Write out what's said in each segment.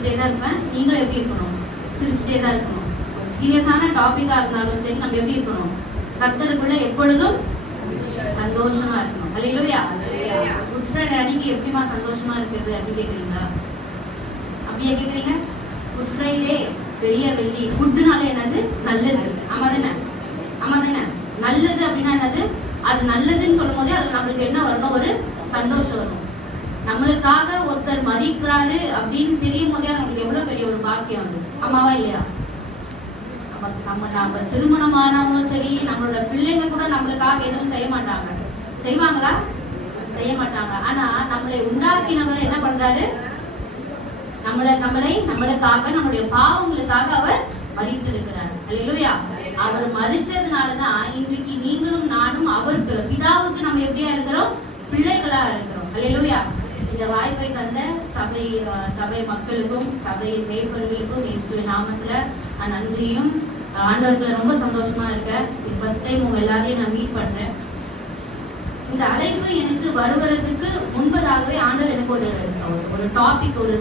சிரிச்சுட்டே தான் இருப்பேன். நீங்களும் எப்படி இருக்கணும்? சிரிச்சுட்டே தான் இருக்கணும். ஒரு சீரியஸான டாபிக்கா இருந்தாலும் சரி நம்ம எப்படி இருக்கணும்? கர்த்தருக்குள்ள எப்பொழுதும் சந்தோஷமா இருக்கணும். அல்லேலூயா. குட் ஃப்ரைடே அன்னைக்கு எப்படிமா சந்தோஷமா இருக்கிறது அப்படி கேக்குறீங்களா? அப்படியே கேக்குறீங்க? குட் ஃப்ரைடே பெரிய வெள்ளி. குட்னால என்னது? நல்லது. ஆமா தானே? ஆமா தானே? நல்லது அப்படின்னா என்னது? அது நல்லதுன்னு சொல்லும் போதே அது நம்மளுக்கு என்ன வரணும்? ஒரு சந்தோஷம் வரும். நம்மளுக்காக ஒருத்தர் மதிக்கிறாரு அப்படின்னு தெரியும் போதே நம்மளுக்கு எவ்வளவு பெரிய ஒரு பாக்கியம் அது. ஆமாவா இல்லையா? நம்ம திருமணமானவங்களும் சரி, நம்மளோட பிள்ளைங்க கூட நம்மளுக்காக எதுவும் செய்ய மாட்டாங்க. செய்வாங்களா? செய்ய மாட்டாங்க. ஆனா நம்மளை உண்டாக்கினவர் என்ன பண்றாரு? நம்மளுக்காக நம்மளுடைய பாவங்களுக்காக அவர் மரித்திருக்கிறார். அல்லேலூயா. அவர் மரிச்சதுனாலதான் இன்றைக்கு நீங்களும் நானும் அவர் பிதாவுக்கு நம்ம எப்படியா இருக்கிறோம்? பிள்ளைகளா இருக்கிறோம். அல்லேலூயா. இந்த வாய்ப்பை தந்த சபை மக்களுக்கும் சபை மேய்ப்பர்களுக்கும் இயேசுவின் நாமத்துல நான் நன்றியும் ஆண்டவர்களை ரொம்ப சந்தோஷமா இருக்கேன். ஃபர்ஸ்ட் டைம் உங்க எல்லாரையும் நான் மீட் பண்றேன். இந்த அழைப்பு எனக்கு வருவதற்கு முன்பதாகவே ஆண்டவர் எனக்கு ஒரு டாபிக் ஒரு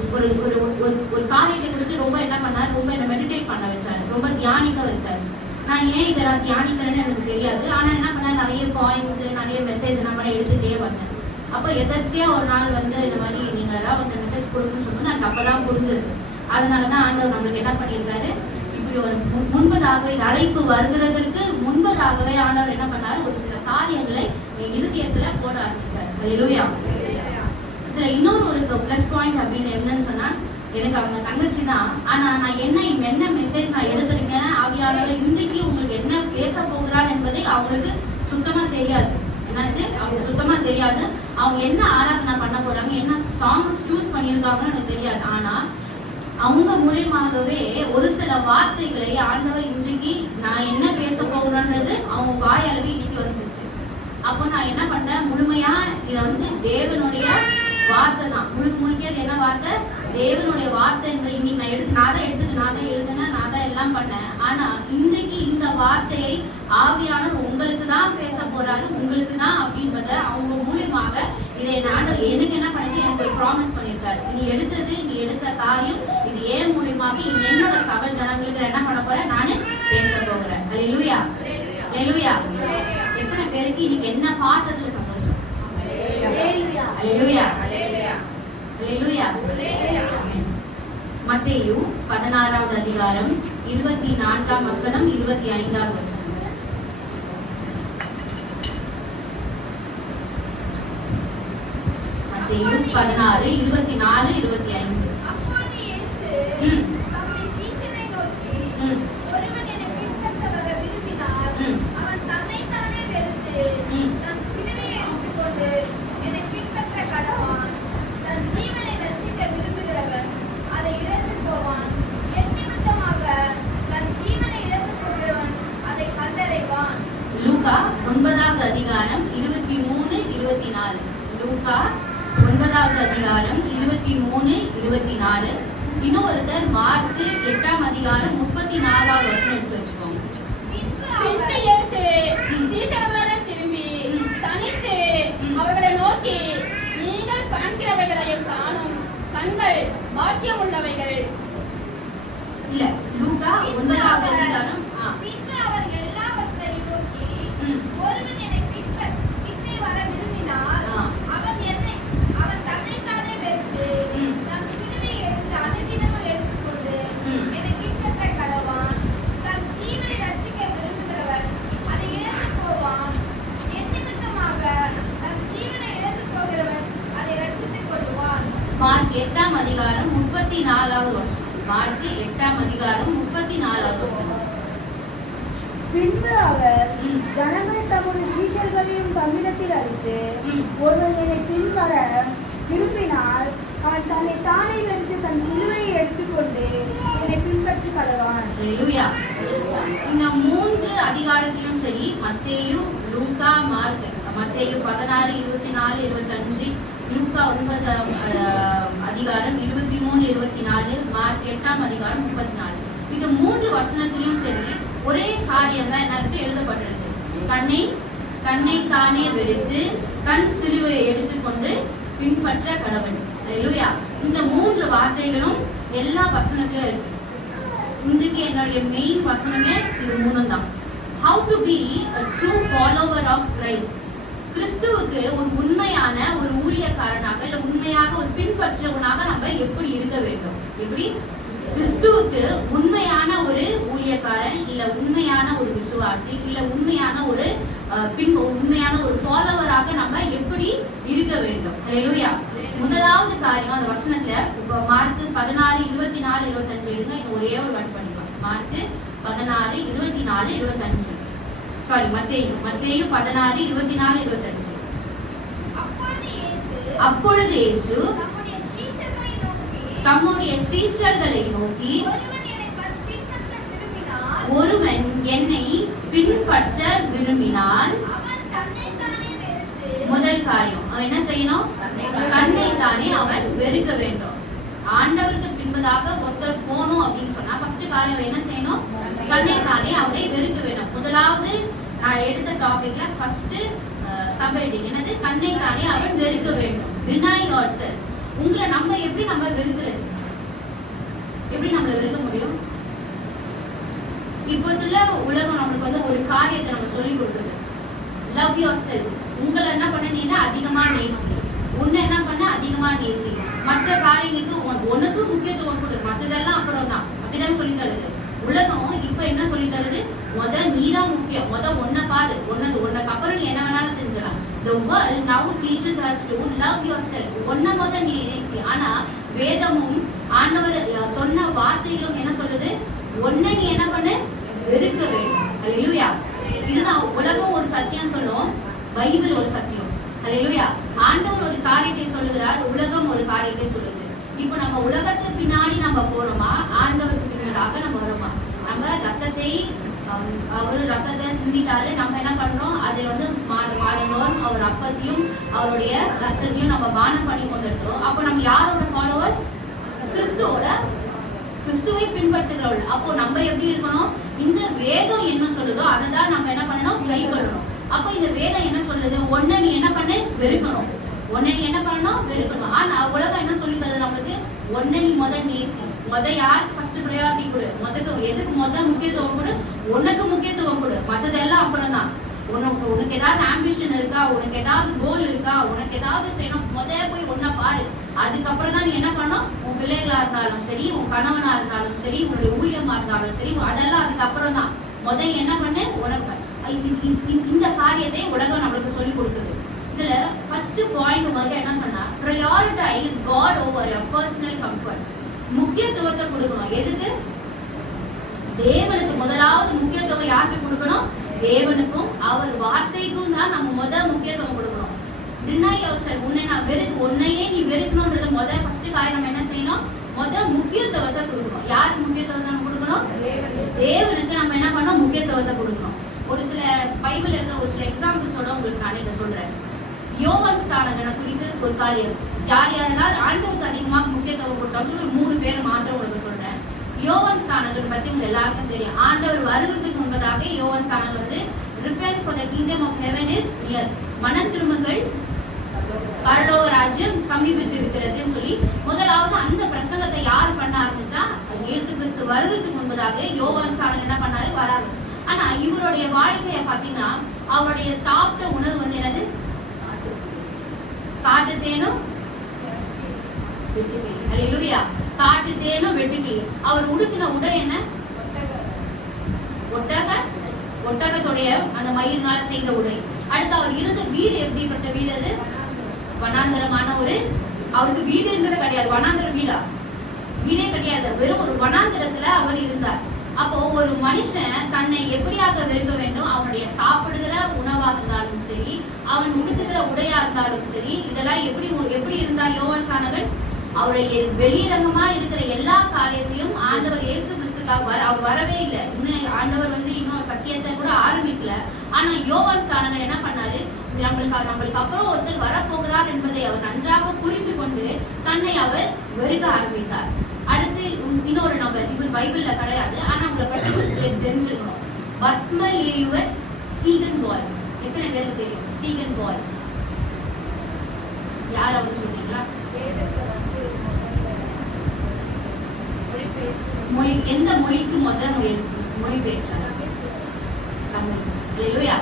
காரியத்தை குறித்து ரொம்ப என்ன பண்ணார்? ரொம்ப என்ன மெடிடேட் பண்ண வச்சாரு, ரொம்ப தியானிக்க வைத்தார். நான் ஏன் இதெல்லாம் தியானிக்கிறேன்னு எனக்கு தெரியாது. ஆனா என்ன பண்ண, நிறைய பாயிண்ட்ஸ் நிறைய மெசேஜ் நம்ம எடுத்துட்டே வந்தேன். அப்போ எதர்ச்சியா ஒரு நாள் இந்த மாதிரி நீங்க எல்லாம் மெசேஜ் கொடுக்கணும்னு சொல்லும்போது எனக்கு அப்பதான் புரிஞ்சது. அதனாலதான் ஆண்டவர் நம்மளுக்கு என்ன பண்ணியிருக்காரு, இப்படி ஒரு முன்பதாகவே அழைப்பு வருகிறதற்கு முன்பதாகவே ஆண்டவர் என்ன பண்ணாரு, ஒரு சில காரியங்களை இருதயத்துல போட ஆரம்பிச்சார். அல்லேலூயா. இதுல இன்னொரு ஒரு பிளஸ் பாயிண்ட் அப்படின்னு என்னன்னு சொன்னா, எனக்கு அவங்க தங்கச்சி தான். ஆனா நான் என்ன மெசேஜ் நான் எடுத்திருக்கேன், ஆவியானவர் இன்றைக்கு உங்களுக்கு என்ன பேச போகிறார் என்பதை அவங்களுக்கு சுத்தமா தெரியாது. என்னாச்சு? அவங்களுக்கு சுத்தமா தெரியாது. அவங்க என்ன ஆராதனை பண்ண போறாங்க, என்ன சாங்ஸ் சூஸ் பண்ணியிருக்காங்கன்னு எனக்கு தெரியாது. ஆனா அவங்க மூலியமாகவே ஒரு சில வார்த்தைகளை ஆண்டவர் இன்றைக்கு நான் என்ன பேச போகிறேன்றது அவங்க வாயாலவே இன்னைக்கு வந்துச்சு. அப்போ நான் என்ன பண்றேன், முழுமையா இதை தேவனுடைய வார்த்தை தான். முழுக்க அது என்ன வார்த்தை? தேவனுடைய வார்த்தை என்பதை இன்னைக்கு நான் தான் எழுதுனேன், நான் தான் எல்லாம் பண்ணேன். ஆனா இன்றைக்கு இந்த வார்த்தையை ஆவியானவர் உங்களுக்கு தான் பேச போறாரு, உங்களுக்கு தான் அப்படின்றத அவங்க மூலியமாக இதை நான் எனக்கு என்ன பண்ணி எனக்கு ஒரு ப்ராமிஸ் பண்ணியிருக்காரு. நீ எடுத்த காரியம் இது ஏன் மூலியமாக என்னோட சபை ஜனங்களுக்கு என்ன பண்ண போறேன், நானு பேச போகிறேன். அல்லேலூயா. அல்லேலூயா. எத்தனை பேருக்கு இன்னைக்கு என்ன பார்த்ததுல சந்தோஷம்? அல்லேலூயா. அல்லேலூயா. மத்தேயு 16வது அதிகாரம் 24ஆம் வசனம் 25ஆம் வசனம். மத்தேயு 16 24 25. லூக்கா 9வது அதிகாரம் 23 24. லூக்கா 9வது அதிகாரம் 23 24. இன்னொருத்தர் மார்க்கு 8ஆம் அதிகாரம் 34வது வசனம் எடுத்து வச்சுக்கோங்க. திரும்பி தனித்து அவர்களை நோக்கி, நீங்கள் காண்கிறவைகளையும் காணும் கண்கள் பாக்கியம் உள்ளவைகள். இல்ல, லூக்கா 9வது அதிகாரம் மார்க் 8ஆம் அதிகாரம் 34வது வசனம். மார்க் 8ஆம் அதிகாரம் 34வது வசனம். பின்பு அவர் ஜனங்கள் தம்முடைய சீஷர்களையும் தம்மிடத்தில் அழைத்து, ஒருவன் என்னை பின்வர விரும்பினால் அவன் தன்னை தானே வெறுத்து தன் சிலுவையை எடுத்துக்கொண்டு என்னை பின்பற்றி கடவான். இந்த 3 அதிகாரத்திலும் சரி, மத்தேயு, லூக்கா, மார்க், மத்தேயு 16 24 25, லூக்கா 9ஆம் அதிகாரம் 23 24, மார்க் 8ஆம் அதிகாரம் 34. இது 3 வசனத்திலும் சரி ஒரே காரியம் தான் என்ன இருக்கு எழுதப்பட்டிருக்கு. தன்னை தானே வெறுத்து தன் சிலுவையை எடுத்துக்கொண்டு பின்பற்ற கடவுள். அல்லேலூயா. இந்த 3 வார்த்தைகளும் எல்லா வசனத்தையும் இருக்கு. இன்றைக்கு என்னுடைய மெயின் வசனமே இது 3 தான். How to be a true follower of Christ. கிறிஸ்துவுக்கு ஒரு உண்மையான ஒரு ஊழியக்காரனாக இல்ல உண்மையாக ஒரு பின்பற்றவனாக நம்ம எப்படி இருக்க வேண்டும்? எப்படி கிறிஸ்துவுக்கு உண்மையான ஒரு ஊழியக்காரன் இல்ல உண்மையான ஒரு விசுவாசி இல்ல உண்மையான ஒரு உண்மையான ஒரு ஃபாலோவராக நம்ம எப்படி இருக்க வேண்டும்? ஹல்லேலூயா. முதலாவது காரியம் அந்த வசனத்துல மார்க் 16 24 25 எடுங்க. இன்னும் ஒரே ஒரு வாட்டி படிக்கலாம். மார்க் 16 24 25 சாரி மத்தேயு 16 24 25. அப்பொழுது இயேசு தம்முடைய சீஷர்களை நோக்கி ஒருவன் என்னை பின்பற்ற விரும்பினால் முதல் காரியம் அவன் என்ன செய்யணும்? தன்னைத்தானே அவன் வெறுக்க வேண்டும். ஆண்டவருக்கு பின்பதாக ஒருத்தர் போகணும் அப்படின்னு சொன்னா ஃபர்ஸ்ட் காரியம் என்ன செய்யணும்? தன்னைத்தானே அவனை வெறுக்க வேண்டும். முதலாவது நான் எடுத்த டாபிக்ல ஃபர்ஸ்ட் சப்ஹெட்டிங் என்னது? தன்னைத்தானே அவன் வெறுக்க வேண்டும். deny yourself. உங்களை நம்ம எப்படி வெறுக்கிறது? எப்படி நம்மள வெறுக்க முடியும்? இப்போதுள்ள உலகம் நம்மளுக்கு வந்து ஒரு காரியத்தை நம்ம சொல்லி கொடுக்குது. Love your self. உங்களை என்ன பண்ணீங்கன்னா அதிகமா நேசி, உன்னை என்ன பண்ண அதிகமா நேசி, மற்ற காரியங்களுக்கு உனக்கு முக்கியத்துவம் கொடு, மற்றதெல்லாம் அப்புறம் தான். அப்படிதான் சொல்லி தருது உலகம். இப்ப என்ன சொல்லி தருது? நீதான் முக்கியம், உன்னை பாரு, உனக்கு அப்புறம் நீ என்ன வேணாலும் செஞ்சிடலாம். The world now teaches us to love yourself. உன்னை நீ நேசி. ஆனா வேதமும் ஆண்டவர் சொன்ன வார்த்தைகளும் என்ன சொல்லுது? உன்னை நீ என்ன பண்ணு? வெறுக்க வேண்டும். ஹல்லேலூயா. இதுதான் உலகம் ஒரு சத்தியம் சொல்லும், பைபிள் ஒரு சத்தியம். ஹல்லேலூயா. ஆண்டவர் ஒரு காரியத்தை சொல்லுகிறார், உலகம் ஒரு காரியத்தை சொல்லுது. இப்போ நம்ம உலகத்துக்கு பின்னாடி நம்ம போறோமா, ஆண்டவருக்கு பின்னாடி நம்ம வரோமா? நம்ம ரத்தத்தை சிந்திட்டாரு, நம்ம என்ன பண்றோம்? அதை வந்து மாதந்தோறும் அவர் அப்பத்தையும் அவருடைய ரத்தத்தையும் நம்ம பானம் பண்ணி கொண்டிருக்கிறோம். அப்போ நம்ம யாரோட ஃபாலோவர்ஸ்? கிறிஸ்துவை பின்பற்றுகிறவள். அப்போ நம்ம எப்படி இருக்கணும்? இந்த வேதம் என்ன சொல்லுதோ அதை தான் நம்ம என்ன பண்ணணும்? கை கொள்ளணும். அப்போ இந்த வேதம் என்ன சொல்லுது? உன்னை நீ என்ன பண்ணு? வெறுக்கணும். உன்னை நீ என்ன பண்ணணும்? வெறுக்கணும். ஆனா உலகம் என்ன சொல்லி தருது நம்மளுக்கு? உன்னை நீ நேசி. யாருக்கு ஃபர்ஸ்ட் ப்ரையாரிட்டி கொடு? எதுக்கு முக்கியத்துவம் கொடு? உனக்கு முக்கியத்துவம் கொடு, மற்றதெல்லாம் அப்புறம் தான். உனக்கு ஏதாவது ஆம்பிஷன் இருக்கா? உனக்கு ஏதாவது கோல் இருக்கா? உனக்கு ஏதாவது செய்யணும், போய் உன்னை பாரு. அதுக்கப்புறம் தான் நீ என்ன பண்ணணும்? உன் பிள்ளைகளா இருந்தாலும் சரி, உன் கணவனா இருந்தாலும் சரி, உன்னுடைய ஊழியமா இருந்தாலும் சரி, அதெல்லாம் அதுக்கப்புறம் தான். என்ன பண்ணு? உனக்கு இந்த காரியத்தை உலகம் நம்மளுக்கு சொல்லி கொடுக்குது. இதுல ஃபர்ஸ்ட் பாயிண்ட் வந்து என்ன சொன்னா, prioritize God over your personal comfort. முக்கியத்துவத்தை கொடுக்கணும். எதுக்கு? தேவனுக்கு முதலாவது முக்கியத்துவம் யாருக்கு கொடுக்கணும்? தேவனுக்கும் அவர் வார்த்தைக்கும் தான் நம்ம முக்கியத்துவம் கொடுக்கணும். deny yourself. உன்னையே நீ வெறுக்கணும்ன்றது ஃபர்ஸ்ட் காரியம் நம்ம என்ன செய்யணும்? முக்கியத்துவத்தை கொடுக்கணும். யாருக்கு முக்கியத்துவத்தை நம்ம கொடுக்கணும்? தேவனுக்கு நம்ம என்ன பண்ணணும்? முக்கியத்துவத்தை கொடுக்கணும். ஒரு சில பைபிள் இருக்கிற ஒரு சில எக்ஸாம்பிள்ஸோட உங்களுக்கு நான் இதை சொல்றேன். யோவான் ஸ்நானகனை குறித்து ஒரு காரியம். யாரெல்லாம் ஆண்டவருக்கு அதிகமாக முக்கியத்துவம் கொடுத்தாலும் சொல்லி 3 பேர் மாத்திரம் உங்களுக்கு சொல்றேன். யோவான் ஸ்நானகன் பத்தி உங்களுக்கு எல்லாருக்கும் தெரியும். ஆண்டவர் வருவதற்கு முன்பதாக யோவான் ஸ்நானகன் வந்து repent for the kingdom of heaven is near. மனம் திரும்புங்கள், பரலோக ராஜ்யம் சமீபித்து இருக்கிறதுன்னு சொல்லி முதலாவது அந்த பிரசங்கத்தை யார் பண்ண ஆரம்பிச்சா? இயேசு கிறிஸ்து வருவதற்கு முன்பதாக யோவான் ஸ்நானகன் என்ன பண்ணாரு? வராரு. ஆனா இவருடைய வாழ்க்கைய பாத்தீங்கன்னா அவருடைய சாப்பிட்ட உணவு வந்து என்னது? காட்டு தேனும் வெட்டுக்கிளி. காட்டு தேனும் வெட்டுக்கிளி. அவர் உடுத்தின உடை என்ன? ஒட்டகத்துடைய அந்த மயிரினால செய்த உடை. அடுத்து அவர் இருந்த வீடு எப்படிப்பட்ட வீடு? அது வனாந்தரமான அவருக்கு வீடுன்றது கிடையாது. வனாந்தர வீடே கிடையாது. வெறும் ஒரு வனாந்தரத்துல அவர் இருந்தார். அப்போ ஒரு மனுஷன் தன்னை எப்படியாக வெறுக்க வேண்டும்? அவனுடைய சாப்பிடுகிற உணவாக இருந்தாலும் சரி, அவன் உடுத்துகிற உடையா இருந்தாலும் சரி, இதெல்லாம் எப்படி இருந்தார் யோவான் ஸ்நானகன்? அவருடைய வெளியரங்கமா இருக்கிற எல்லா காரியத்தையும் ஆண்டவர் இயேசு கிறிஸ்துக்காக அவர் வரவே இல்லை. இன்னும் ஆண்டவர் வந்து இன்னும் சத்தியத்தை கூட ஆரம்பிக்கல. ஆனா யோவான் ஸ்நானகன் என்ன பண்ணாரு? நம்மளுக்கு அப்புறம் ஒருத்தர் வரப்போகிறார் என்பதை அவர் நன்றாக புரிந்து கொண்டு தன்னை அவர் வெறுக்க ஆரம்பித்தார். அடுத்து இன்னொரு நபர், இவர் பைபிள்ல கிடையாது, ஆனா உங்களை பற்றி தெரிஞ்சிருக்கணும். பத்மலேயுஸ் சீகன் பாய். எத்தனை பேருக்கு தெரியும் சீகன் பாய்? யார் அவர் சொல்றீங்களா? மொழி எந்த மொழிக்கு மொழிபெயர்த்தார்? தமிழ். அல்லேலூயா.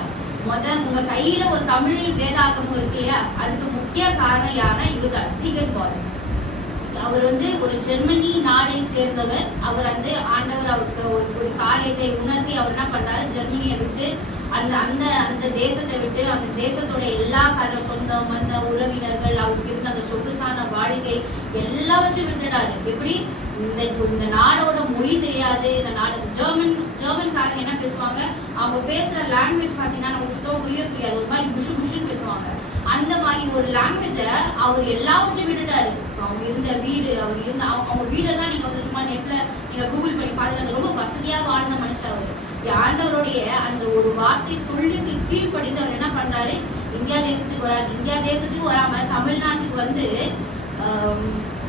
உங்க கையில ஒரு தமிழ் வேதாகமும் இருக்கு இல்லையா? அதுக்கு முக்கிய காரணம் யாரா? இவர்தான், சீகர் பால். அவர் ஒரு ஜெர்மனி நாடை சேர்ந்தவர். அவர் ஆண்டவர் அவருக்கு ஒரு காரியத்தை உணர்த்தி அவர் என்ன பண்ணாரு, ஜெர்மனியை விட்டு அந்த அந்த அந்த தேசத்தை விட்டு, அந்த தேசத்தோட எல்லா சொந்தம் வந்த உறவினர்கள், அவருக்கு இருந்த அந்த சொகுசான வாழ்க்கை எல்லாவற்றையும் விட்டுட்டாரு. எப்படி? இந்த நாடோட மொழி தெரியாது. இந்த நாடு ஜெர்மன்காரங்க என்ன பேசுவாங்க, அவங்க பேசுற லாங்குவேஜ் பார்த்தீங்கன்னா நமக்கு சுத்தம் புரியாது. ஒரு மாதிரி புஷுன்னு பேசுவாங்க. அந்த மாதிரி ஒரு லாங்குவேஜ அவர் எல்லாவற்றையும் விட்டுட்டாரு. அவங்க இருந்த வீடு, அவங்க வீடெல்லாம் நீங்க சும்மா நெட்ல நீங்க கூகுள் பண்ணி பாருங்க. ரொம்ப வசதியா வாழ்ந்த மனுஷன் அவரு. ஆண்டவருடைய அந்த ஒரு வார்த்தை சொல்லிட்டு கீழ்ப்படிந்து அவர் என்ன பண்றாரு, இந்தியா தேசத்துக்கு வராரு. இந்தியா தேசத்துக்கு வராம தமிழ்நாட்டுக்கு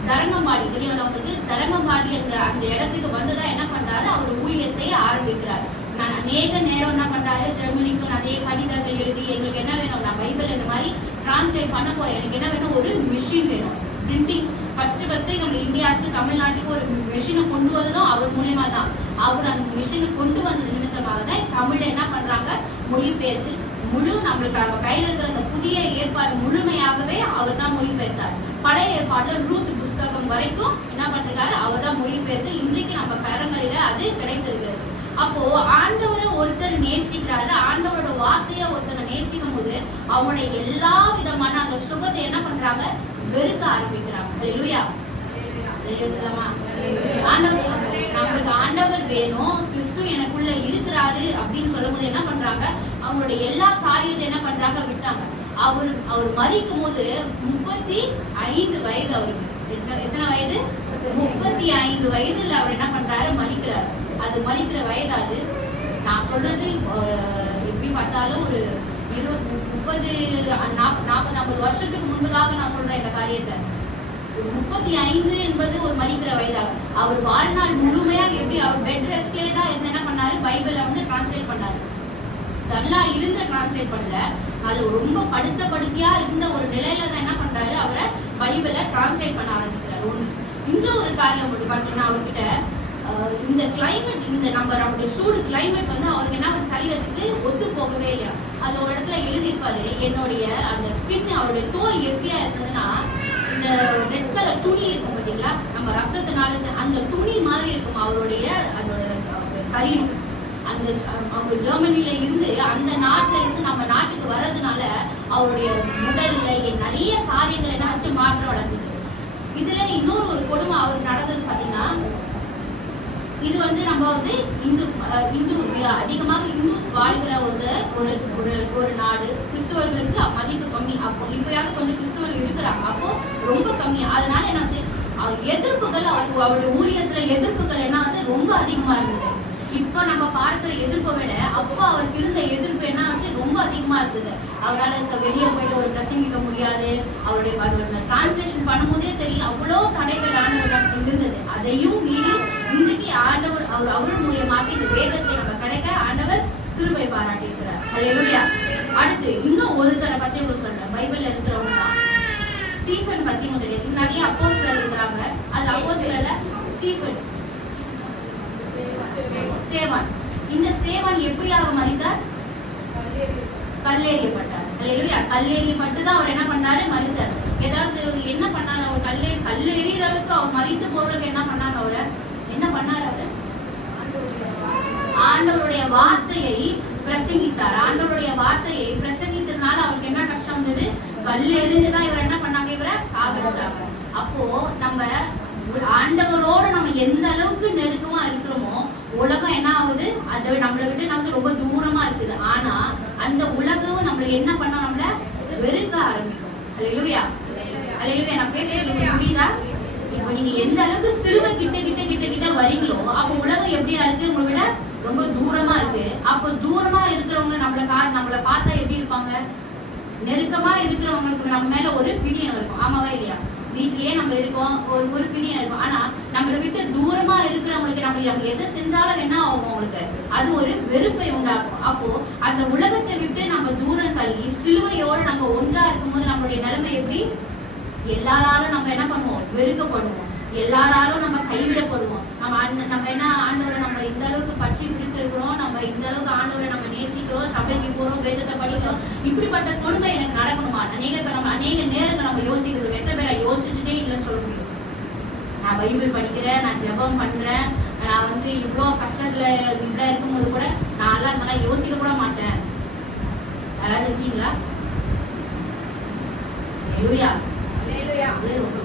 தரங்கம்பாடி தெரியும் அவங்களுக்கு. தரங்கம்பாடி என்ற அந்த இடத்துக்கு வந்துதான் என்ன பண்றாரு, அவர் ஊழியத்தை ஆரம்பிக்கிறார். நான் அநேக நேரம் என்ன பண்றாரு, ஜெர்மனிக்கும் நிறைய கடிதங்கள் எழுதி, எங்களுக்கு என்ன வேணும், நான் பைபிள் இந்த மாதிரி டிரான்ஸ்லேட் பண்ண போறேன், எனக்கு என்ன வேணும், ஒரு மிஷின் வேணும், பிரிண்டிங். ஃபர்ஸ்ட் நம்ம இந்தியாவுக்கு தமிழ்நாட்டுக்கு ஒரு மிஷினை கொண்டு வந்ததும் அவர் மூலியமா தான். அவர் அந்த மிஷினை கொண்டு வந்தது நிமித்தமாக தான் தமிழ்ல என்ன பண்றாங்க, மொழிபெயர்த்து நம்மளுக்கு நம்ம கையில இருக்கிற அந்த புதிய ஏற்பாடு முழுமையாகவே அவர் தான் மொழிபெயர்த்தார். பழைய ஏற்பாடுல ரூட் புஸ்தகம் வரைக்கும் என்ன பண்றாரு, அவர் தான் மொழிபெயர்த்து இன்றைக்கு நம்ம கரங்களில அது கிடைத்திருக்கிறது. அப்போ ஆண்டவரை ஒருத்தர் நேசிக்கிறாரு. ஆண்டவரோட வார்த்தையை ஒருத்தர் நேசிக்கும் போது அவங்களுடைய எல்லா விதமான அந்த சுகத்தை என்ன பண்றாங்க, வெறுக்க ஆரம்பிக்கிறாங்க. அல்லேலூயா. நம்மளுக்கு ஆண்டவர் வேணும், கிறிஸ்து எனக்குள்ள இருக்கிறாரு அப்படின்னு சொல்லும் போது என்ன பண்றாங்க, அவங்களுடைய எல்லா காரியத்தை என்ன பண்றாங்க, விட்டாங்க. அவர் மரிக்கும் போது 35 வயது. அவருக்கு எத்தனை வயது? 35 வயதுல அவர் என்ன பண்றாரு, மரிக்கிறாரு. அது மரிக்கிற வயதாது. நான் சொல்றது எப்படி பார்த்தாலும் ஒரு 40-50 வருஷத்துக்கு முன்பதாக நான் சொல்றேன் இந்த காரியத்தை. 35 என்பது ஒரு மரிக்கிற வயதாகும். அவர் வாழ்நாள் முழுமையாக எப்படி அவர் பெட் ரெஸ்ட்லேயே தான் என்ன பண்ணாரு, பைபிளை டிரான்ஸ்லேட் பண்ணாரு. நல்லா இருந்து டிரான்ஸ்லேட் பண்ணல, அது ரொம்ப படுக்கையா இருந்த ஒரு நிலையில தான் என்ன பண்றாரு, அவரை பைபிளை டிரான்ஸ்லேட் பண்ண ஆரம்பிக்கிறாரு. இன்னும் ஒரு காரியம் பார்த்தீங்கன்னா, அவர்கிட்ட இந்த கிளைமேட், நம்மளுடைய சூடு கிளைமேட் அவருக்கு என்ன, சரீரத்துக்கு ஒத்து போகவே இல்லையா. அது ஒரு இடத்துல எழுதியிருப்பாரு, என்னுடைய அந்த ஸ்கின், அவருடைய தோல் எப்படியா இருந்ததுன்னா, இந்த ரெட் கலர் துணி இருக்கும் பார்த்தீங்களா, நம்ம ரத்தத்தினால அந்த துணி மாதிரி இருக்கும் அவருடைய அதோட சரீரம். அவங்க ஜெர்மனில இருந்து அந்த நாட்டுல இருந்து நம்ம நாட்டுக்கு வர்றதுனால அவருடைய உடல்ல நிறைய காரியங்கள் என்ன வச்சு மாற்றம் அடைஞ்சது. இதுல இன்னொரு ஒரு கொடுமை அவருக்கு நடந்தது பாத்தீங்கன்னா, இது நம்ம இந்து அதிகமாக இந்துஸ் வாழ்கிற ஒரு நாடு. கிறிஸ்தவர்களுக்கு மதிப்பு கம்மி. அப்போ இப்பயாவது கொஞ்சம் கிறிஸ்தவர்கள் இருக்கிறாங்க, அப்போ ரொம்ப கம்மி. அதனால என்னாச்சு, அவர் எதிர்ப்புகள், அவருடைய ஊழியத்துல எதிர்ப்புகள் என்ன ரொம்ப அதிகமா இருந்தது. இப்ப நம்ம பார்க்கிற எதிர்ப்பை விட அப்போ அவருக்கு இருந்த எதிர்ப்பு என்ன ஆச்சு, ரொம்ப அதிகமா இருந்தது. அவரால் வெளியே போயிட்டு ஒரு பிரசங்கிக்க முடியாது. அவருடைய டிரான்ஸ்லேஷன் பண்ணும்போதே சரி, அவ்வளோ தடைகளான இருந்தது. அதையும் மீறி இன்றைக்கு ஆண்டவர் அவர் மூலியமாக இந்த வேதத்தை நம்ம கிடைக்க ஆண்டவர் கிருபை பாராட்டி இருக்கிறார். அல்லேலூயா. அடுத்து இன்னும் ஒருத்தரை பத்தி உங்களுக்கு சொல்றேன். பைபிள்ல இருக்கிறவங்க தான் ஸ்டீஃபன் பத்தி முதல்ல நிறைய அப்போஸ்தலர் இருக்கிறாங்க. அது அப்போஸ்தலர்ல ஸ்டீஃபன், ஸ்தேவான். இந்த ஸ்தேவான் எப்படியாக மரித்தார்? கல்லெறியப்பட்டார். அல்லேலூயா. கல்லெறியப்பட்டு தான் அவர் என்ன பண்ணாரு, மரிச்சார். ஏதாவது என்ன பண்ணாரு, அவர் கல்லெறிகிற அளவுக்கு அவர் மரித்து போறதுக்கு என்ன பண்ணாங்க, அவரை என்ன பண்ணாரு, அவரு ஆண்டவருடைய வார்த்தையை பிரசங்கித்தார். ஆண்டவருடைய வார்த்தையை பிரசங்கித்ததுனால அவருக்கு என்ன கஷ்டம் வந்தது, கல்லெறிஞ்சுதான் இவர் என்ன பண்ணாங்க, இவரை சாகடிச்சாங்க. அப்போ நம்ம ஆண்டவரோட நம்ம எந்த அளவுக்கு நெருக்கமா இருக்கிறோமோ, உலகம் என்ன ஆகுது, அதை நம்மளை விட்டு நமக்கு ரொம்ப தூரமா இருக்குது. ஆனா அந்த உலகம் நம்மள என்ன பண்ண, நம்மள வெறுக்க ஆரம்பிக்கும். அல்லேலூயா. அல்லேலூயா. நான் பேசுறது புரியுதா? இப்போ நீங்க எந்த அளவுக்கு சிலுவை கிட்ட வரீங்களோ, அப்போ உலகம் எப்படியா இருக்கு, உங்களை விட ரொம்ப தூரமா இருக்கு. அப்போ தூரமா இருக்கிறவங்க நம்மளை பார்த்தா எப்படி இருப்பாங்க, நெருக்கமா இருக்கிறவங்களுக்கு நம்ம மேல ஒரு பிரியம் இருக்கும். ஆமாவா இல்லையா? வீட்லயே நம்ம இருக்கோம், ஒரு பிரியம் இருக்கும். ஆனா நம்மளை விட்டு தூரமா இருக்கிறவங்களுக்கு நம்ம எதை செஞ்சாலும் என்ன ஆகும், அவங்களுக்கு அது ஒரு வெறுப்பை உண்டாக்கும். அப்போ அந்த உலகத்தை விட்டு நம்ம தூரம் தள்ளி சிலுவையோடு நம்ம ஒன்றா இருக்கும்போது நம்மளுடைய நிலைமை எப்படி, எல்லாராலும் நம்ம என்ன பண்ணுவோம், வெறுக்கப்படுவோம். எல்லாராலும் நம்ம கைவிடப்படுவோம். நம்ம நம்ம என்ன ஆண்டவரை நம்ம இந்த அளவுக்கு பற்றி பிடித்திருக்கிறோம், நம்ம இந்த அளவுக்கு ஆண்டவரை நம்ம நேசிக்கிறோம், சபைக்கு போறோம், வேதத்தை படிக்கிறோம், இப்படிப்பட்ட கொடுமை எனக்கு நடக்கணுமா? அநேக நேரங்கள் நம்ம யோசிக்கிறது, எத்தனை பேரை யோசிச்சுட்டே இல்லைன்னு சொல்ல முடியும். நான் பைபிள் படிக்கிறேன், நான் ஜெபம் பண்றேன், நான் வந்து இவ்வளோ கஷ்டத்துல இப்படி இருக்கும்போது கூட நான் எல்லாம் இதெல்லாம் யோசிக்க கூட மாட்டேன். யாராவது இருக்கீங்களா? ஹல்லேலூயா. அல்லேலூயா.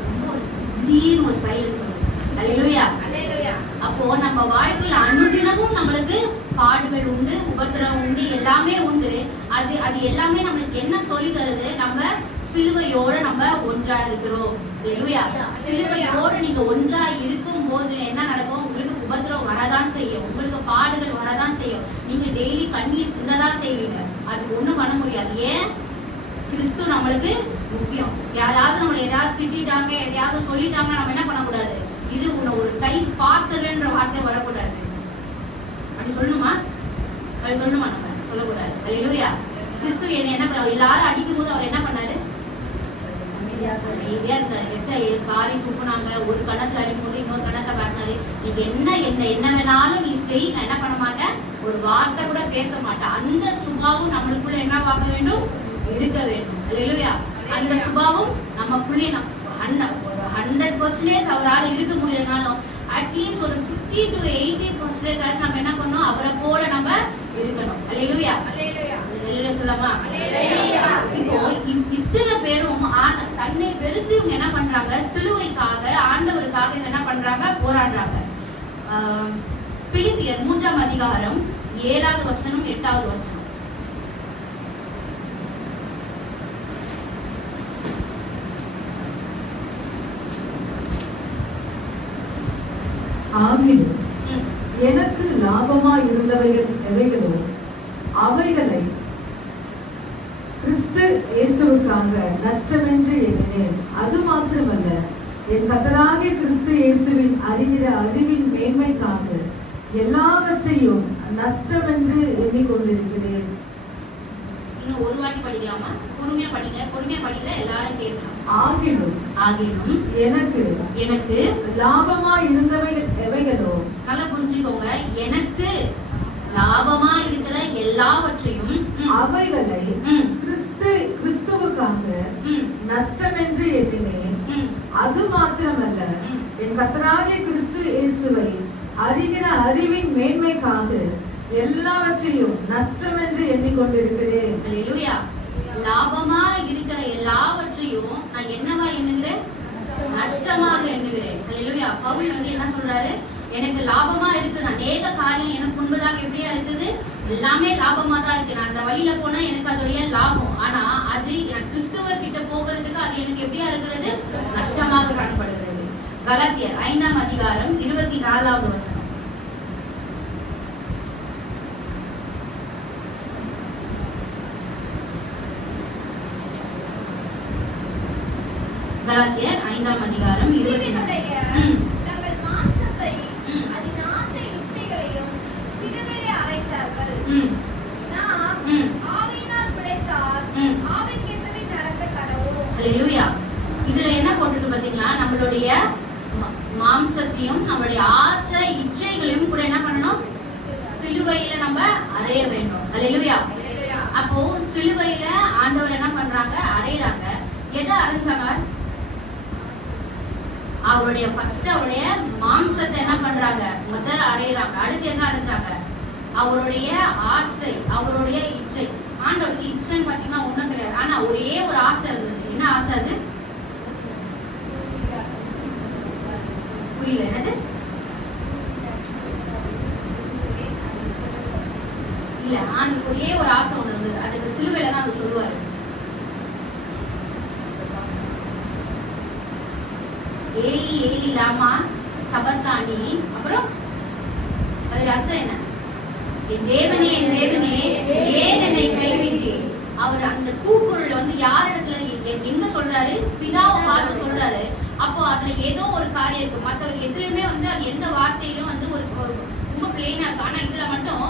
ரொம்ப திடீர்னு ஒரு சைலன்ஸ் சொல்லுங்க. ஹல்லேலூயா. அல்லேலூயா. அப்போ நம்ம வாழ்க்கையில் அனுதினமும் நம்மளுக்கு பாடுகள் உண்டு, உபத்திரம் உண்டு, எல்லாமே உண்டு. அது எல்லாமே நம்மளுக்கு என்ன சொல்லி தருது? நம்ம சிலுவையோட நம்ம ஒன்றா இருக்கிறோம். ஹல்லேலூயா. சிலுவையோட நீங்க ஒன்றா இருக்கும் போது என்ன நடக்கும்? உங்களுக்கு உபத்திரம் வரதான் செய்யும், உங்களுக்கு பாடுகள் வரதான் செய்யும், நீங்க டெய்லி கண்ணீர் சிந்ததான் செய்வீங்க. அது ஒண்ணும் பண்ண முடியாது. ஏன்? கிறிஸ்து நம்மளுக்கு முக்கியம். யாராவது நம்மளை எதாவது திட்டாங்க, எதையாவது சொல்லிட்டாங்க, நம்ம என்ன பண்ணக்கூடாது? இது உன்னை ஒரு கை பார்த்துறேன்ற வார்த்தை வரக்கூடாது. அப்படி சொல்லணுமா? அப்படி சொல்லணுமா? நம்ம சொல்லக்கூடாது. ஹல்லேலூயா. கிறிஸ்து என்ன எல்லாரும் அடிக்கும் போது அவர் என்ன பண்ணாரு? அமைதியா இருந்தாரு. காரி துப்புனாங்க, ஒரு கணத்துல அடிக்கும் போது இன்னொரு கணத்தை காட்டினாரு. நீங்க என்ன வேணாலும் நீ செய், நான் என்ன பண்ண மாட்டேன், ஒரு வார்த்தை கூட பேச மாட்டேன். அந்த சுபாவம் நம்மளுக்குள்ள என்ன ஆக வேண்டும்? இருக்க வேண்டும். ஹல்லேலூயா. அந்த சுபாவம் நமக்குள்ளே 100% அவரால் இருக்க முடியலனாலும் அட்லீஸ்ட் ஒரு 50 to 80% நம்ம என்ன பண்ணணும்? அவரை போல நம்ம இருக்கணும். ஹல்லேலூயா. அல்லேலூயா. ஹல்லேலூயா சொல்லலாமா? அல்லேலூயா. இப்போ இத்தனை பேரும் தன்னை வெறுத்து இவங்க என்ன பண்றாங்க? சிலுவைக்காக, ஆண்டவருக்காக என்ன பண்றாங்க? போராடுறாங்க. பிலிப்பியர் 3ஆம் அதிகாரம் 7வது வசனம் 8வது வசனம். ஆகிலும் எனக்கு லாபமா இருந்தவைகள் எவைகளோ அவைகளை கிறிஸ்து இயேசுவுக்காக நஷ்டமென்று எண்ணினேன். அது மாத்திரமல்ல, என் கர்த்தராகிய கிறிஸ்து இயேசுவின் அறிகிற அறிவின் மேன்மைக்காக எல்லாவற்றையும் நஷ்டமென்று எண்ணிக்கொண்டிருக்கிறேன். இன்னும் ஒரு வாட்டி படிக்கலாமா? பொறுமையா படிங்க. பொறுமையா படிக்கிற எல்லாரும் கேட்கலாம். ஆகிலும் எனக்கு லாபமா இருந்தவைகள் எவைகளோ, நல்லா புரிஞ்சுக்கோங்க. எனக்கு லாபமா இருக்கிற எல்லாவற்றையும் அவைகளை கிறிஸ்துவுக்காக நஷ்டமென்று எண்ணினேன். அது மாத்திரமல்ல, என் கர்த்தராகிய கிறிஸ்து இயேசுவை அறிகிற அறிவின் மேன்மைக்காக எல்லாவற்றையும் நஷ்டமென்று எண்ணிக்கொண்டிருக்கிறேன். ஹல்லேலூயா. லாபமா இருக்கிற எல்லாவற்றையும் நான் என்னவா எண்ணுகிறேன்? நஷ்டமாக எண்ணுகிறேன். ஹல்லேலூயா. பவுல் வந்து என்ன சொல்றாரு? எனக்கு லாபமா இருக்குது, அநேக காரியம் எனக்கு முன்பதாக எப்படியா இருக்குது? எல்லாமே லாபமா தான் இருக்கு. நான் அந்த வழியில போனா எனக்கு அதோடைய லாபம். ஆனா அது எனக்கு கிறிஸ்துவ கிட்ட போகிறதுக்கு அது எனக்கு எப்படியா இருக்கிறது? நஷ்டமாக காணப்படுகிறது. கலாத்தியர் 5ஆம் அதிகாரம் 24வது வசனம். கலாத்தியர் 5ஆம் அதிகாரம் 24. தங்கள் மாம்சத்தை அதன் ஆசை இச்சைகளையும் சிலுவையிலே அறைந்தார்கள். நாம் ஆவியினால் பிழைத்தால் ஆவிக்கேற்றபடி நடக்க கடவோம். ஹல்லேலூயா. இதுல என்ன போட்டுருக்கு பாத்தீங்களா? நம்மளுடைய மாம்சத்தையும் நம்மளுடைய ஆசை இச்சைகளையும் கூட என்ன பண்ணணும்? சிலுவையில நம்ம அறைய வேண்டும். ஹல்லேலூயா. அப்போ சிலுவையில ஆண்டவர் என்ன பண்றாங்க? அறையறாங்க. எதை அறைஞ்சாங்க? அவருடைய மாம்சத்தை என்ன பண்றாங்க? முதல்ல அறையறாங்க. அடுத்து என்ன அடைஞ்சாங்க? அவருடைய ஆசை, அவருடைய இச்சை. ஆண்டவருக்கு இச்சைன்னு பாத்தீங்கன்னா ஒண்ணும் கிடையாது. ஆனா ஒரே ஒரு ஆசை இருந்தது. என்ன ஆசை அது? புரியல. என்னது? இல்ல, ஆண்டுக்கு ஒரே ஒரு ஆசை ஒண்ணு இருந்தது. அதுக்கு சிலுவையில தான் அது சொல்லுவாரு. ஏலி ஏலி லாமா சபத்தானி. அப்புறம் அதுக்கு அர்த்தம் என்ன? என் தேவனே ஏன் என்னை கைவிட்டீர்? அவர் அந்த கூக்குரல் வந்து யார் இடத்துல எங்க சொல்றாரு? பிதாவை பார்த்து சொல்றாரு. அப்போ அதுல ஏதோ ஒரு காரியம் இருக்கு. மற்றவர்கள் எதுலயுமே வந்து அது எந்த வார்த்தையிலும் வந்து ஒரு ரொம்ப பிளெயினா இருக்கு. ஆனா இதுல மட்டும்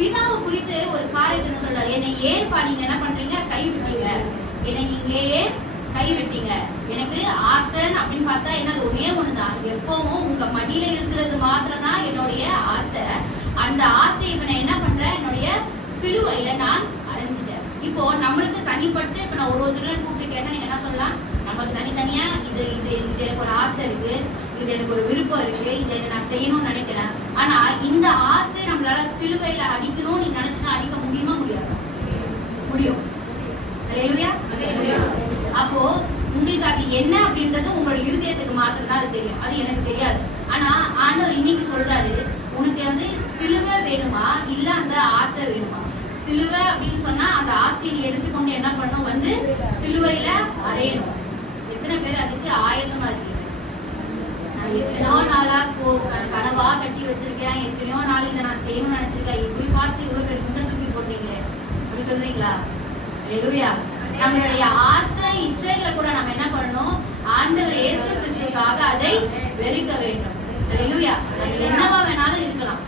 பிதாவை குறித்து ஒரு காரியத்தை என்ன சொல்றாரு? என்னை ஏன்பா நீங்க என்ன பண்றீங்க? கைவிட்டீங்க. என்னை நீங்க ஏன் கைவிட்டீங்க? எனக்கு ஆசை அப்படின்னு பார்த்தா என்னது? ஒன்னே ஒண்ணுதான். எப்பவும் உங்க மடியில இருக்கிறது மாத்திரம் தான் அந்த ஆசையை இப்ப நான் என்ன பண்றேன், என்னுடைய சிலுவையில நான் அடைஞ்சிட்டேன். இப்போ நம்மளுக்கு தனிப்பட்டு இப்ப நான் ஒரு தடவை கூப்பிட்டு கேட்டா நீங்க என்ன சொல்லலாம், நமக்கு தனித்தனியா இது இது இது எனக்கு ஒரு ஆசை இருக்கு, இது எனக்கு ஒரு விருப்பம் இருக்கு, இதை நான் செய்யணும்னு நினைக்கிறேன். ஆனா இந்த ஆசை நம்மளால சிலுவையில அடிக்கணும்னு நீங்க நினைச்சுன்னா அடிக்க முடியுமா முடியாது? முடியும். அப்போ உங்களுக்கு அது என்ன அப்படின்றது உங்களோட இருதயத்துக்கு மாத்திரம் தான் அது தெரியும், அது எனக்கு தெரியாது. ஆனா ஆண்டவர் இன்னைக்கு சொல்றாரு, உனக்கு வந்து சிலுவை வேணுமா இல்ல அந்த ஆசை வேணுமா? சிலுவை அப்படின்னு சொன்னா அந்த ஆசையை எடுத்துக்கொண்டு என்ன பண்ணணும், வந்து சிலுவையில அறையணும். எத்தனை பேர் அதுக்கு ஆயத்தமா இருக்கீங்க? நான் எத்தனையோ நாளா கனவா கட்டி வச்சிருக்கேன், எத்தனையோ நாள் இதை நான் செய்யணும்னு நினைச்சிருக்கேன், இப்படி பார்த்து இவ்வளவு பேர் முன்ன தூக்கி போட்டீங்க அப்படி சொல்றீங்களா? ஹல்லேலூயா. நம்மளுடைய ஆசை இச்சைகளை கூட நம்ம என்ன பண்ணணும், ஆண்டவர் இயேசு கிறிஸ்துவுக்காக அதை வெறுக்க வேண்டும். ஹல்லேலூயா. என்னவா வேணாலும் இருக்கலாம்,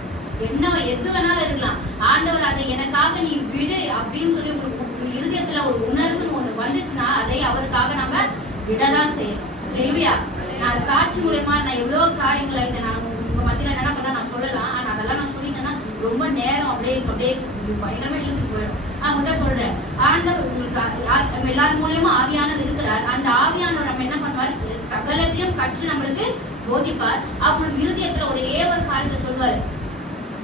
எது வேணாலும் இருக்கலாம். ஆண்டவர் அதை எனக்காக நீ விடு அப்படின்னு சொல்லி ஒரு இருதயத்துல ஒரு உணர்வுன்னு ஒண்ணு வந்துச்சுன்னா அதை அவருக்காக நம்ம விடதான் செய்யணும். ஹல்லேலூயா. நான் சாட்சி மூலமா நான் எவ்வளவு காரியங்களை இதை நான் உங்க மத்தியில என்ன பண்ண நான் சொல்லலாம். ஆனா அதெல்லாம் நான் சொல்லிட்டேன்னா ரொம்ப நேரம் அப்படியே பயங்கரமா இழுத்துட்டு போயிடும். அவங்கள்ட்ட சொல்றேன், ஆண்டவர் உங்களுக்கு நம்ம எல்லாரும் மூலியமா ஆவியானவர் இருக்கிறார். அந்த ஆவியானவர் நம்ம என்ன பண்ணுவார், சகலத்தையும் கற்று நம்மளுக்கு போதிப்பார். அவங்களுக்கு இருதயத்துல ஒரே ஒரு காரியத்தை சொல்வாரு,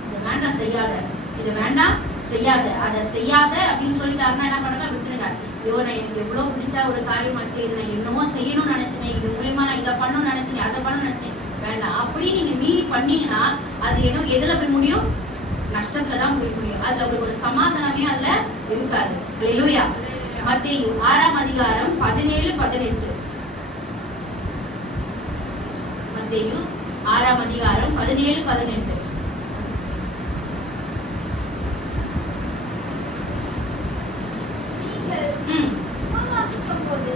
இது வேண்டாம் செய்யாத, இது வேண்டாம் செய்யாத, அதை செய்யாத அப்படின்னு சொல்லிட்டாருன்னா என்ன பண்ணுங்க, விட்டுருங்க. ஐயோ நான் எனக்கு எவ்வளவு பிடிச்சா ஒரு காரியமாச்சு, இது நான் என்னமோ செய்யணும்னு நினைச்சேன், இது மூலியமா நான் இதை பண்ணணும்னு நினைச்சேன், அதை பண்ணணும்னு நினைச்சேன், வேண்டாம் அப்படி நீங்க மீறி பண்ணீங்கன்னா அது என்ன எதுல போய் முடியும், நஷ்டத்துல தான் போய் முடியும். அதுல உங்களுக்கு ஒரு சமாதானமே அதுல இருக்காது. ஹல்லேலூயா. மத்தேயு 6ஆம் அதிகாரம் 17-18. மத்தேயு 6ஆம் அதிகாரம் 17-18. உபவாசிக்கும் போது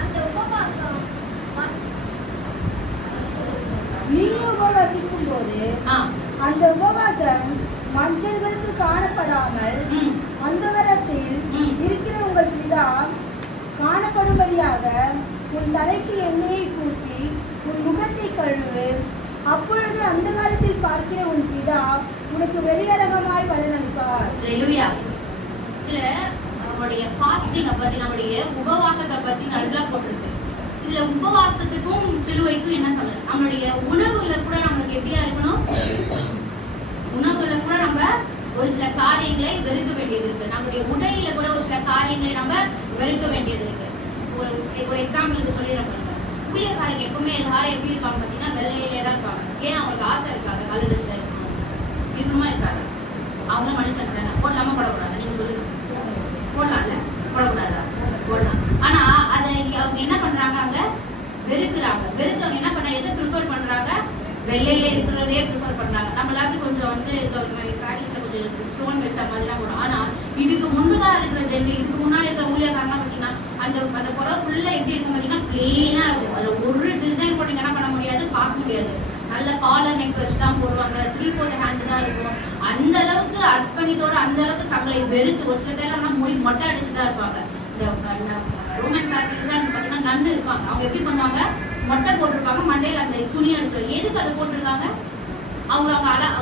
அந்த உபவாசம் நீங்க உபவாசிக்கும் போது அந்த உபவாசம் மனுஷர்களுக்கு காணப்படாமல் அந்தகரத்தில் இருக்கிற உங்கள் பிதா காணப்படும்படியாக உன் தலைக்கு எண்ணெயை பூசி உன் முகத்தை கழுவு, அப்பொழுது அந்தகாரத்தில் பார்க்கிற உன் பிதா உனக்கு வெளியரங்கமாய் பலனளிப்பார். ஹல்லேலூயா. இதுல நம்மளுடைய ஃபாஸ்டிங்கை பத்தி, நம்மளுடைய உபவாசத்தை பத்தி நல்லா போட்டிருக்கு. இதுல உபவாசத்துக்கும் சிலுவைக்கும் என்ன சொல்றது, நம்மளுடைய உணவுல கூட நம்மளுக்கு எப்படியா இருக்கணும், உணவுல கூட நம்ம ஒரு சில காரியங்களை வெறுக்க வேண்டியது இருக்கு. நம்மளுடைய உடையில கூட ஒரு சில காரியங்களை நம்ம வெறுக்க வேண்டியது இருக்கு. ஒரு எக்ஸாம்பிளுக்கு சொல்லிடுறேன் பாருங்க. ஊழியக்காரங்க எப்பவுமே எல்லாரும் எப்படி இருப்பாங்க பார்த்தீங்கன்னா வெள்ளையிலே தான் இருப்பாங்க. ஏன் அவங்களுக்கு ஆசை இருக்காது கலர் ட்ரெஸ்ல இருக்கணுமா இருக்காது? அவங்க மனுஷன் தானே, போடலாமா போடக்கூடாது? நீங்க சொல்லுங்க. போடலாம்ல, போடக்கூடாதா? போடலாம். ஆனா அதை அவங்க என்ன பண்றாங்க, அங்க வெறுக்கிறாங்க. வெறுத்தவங்க என்ன பண்ண, எதை ப்ரிஃபர் பண்றாங்க, வெள்ளையில இருக்கிறதே ப்ரிஃபர் பண்றாங்க. நம்மளாவது கொஞ்சம் வந்து இந்த மாதிரி சாரீஸ்ல கொஞ்சம் ஸ்டோன் வச்ச மாதிரிலாம் வரும். ஆனா இதுக்கு முன்புதான் இருக்கிற இதுக்கு முன்னாடி இருக்கிற ஊழியக்காரலாம் பார்த்தீங்கன்னா அந்த புடவை ஃபுல்லா எப்படி இருக்கும் பார்த்தீங்கன்னா பிளெயினா இருக்கும். அதுல ஒரு டிசைன் போட்டு என்ன பண்ண முடியாது, பார்க்க முடியாது. நல்ல காலர் நெக் வச்சு தான் போடுவாங்க, 3/4 ஹேண்ட் தான் இருக்கும். அந்த அளவுக்கு அர்ப்பணித்தோட அந்த அளவுக்கு தங்களை வெறுத்து ஒரு சில பேர்லாம் மொழி மொட்டை அடிச்சுதான் இருப்பாங்க. இந்த ரோமன் கேத்தலிக்ஸ்லாம் பார்த்தீங்கன்னா நன்னு இருப்பாங்க. அவங்க எப்படி பண்ணுவாங்க, மொட்டை போட்டிருப்பாங்க, மண்டையில அந்த துணி அடிச்சு. எதுக்கு அதை போட்டிருக்காங்க, அவங்க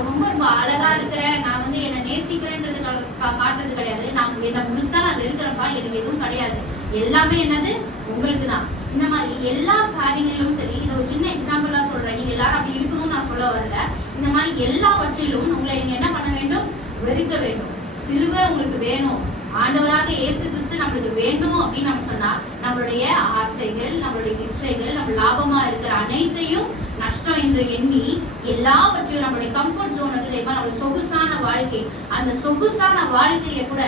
ரொம்ப அழகா இருக்கிறேன், நான் வந்து என்னை நேசிக்கிறேன்றது காட்டுறது கிடையாது. நான் என்ன முழுசா நான் வெறுக்கிறப்பா, எனக்கு எதுவும் கிடையாது, எல்லாமே என்னது உங்களுக்கு தான். இந்த மாதிரி எல்லா காரியங்களிலும் சரி, இதை ஒரு சின்ன எக்ஸாம்பிளா சொல்றேன். நீங்க எல்லாரும் அப்படி இருக்கணும்னு நான் சொல்ல வரல. இந்த மாதிரி எல்லாவற்றிலும் உங்களை நீங்க என்ன பண்ண வேண்டும், வெறுக்க வேண்டும். சிலுவை உங்களுக்கு வேணும், ஆண்டவராக இயேசு கிறிஸ்து நம்மளுக்கு வேணும் அப்படின்னு நம்ம சொன்னா நம்மளுடைய ஆசைகள், நம்மளுடைய இச்சைகள், நம்ம லாபமா இருக்கிற அனைத்தையும் நஷ்டம் என்று எண்ணி எல்லாவற்றையும் நம்மளுடைய கம்ஃபர்ட் ஜோன் வந்து நம்ம சொகுசான வாழ்க்கை, அந்த சொகுசான வாழ்க்கையை கூட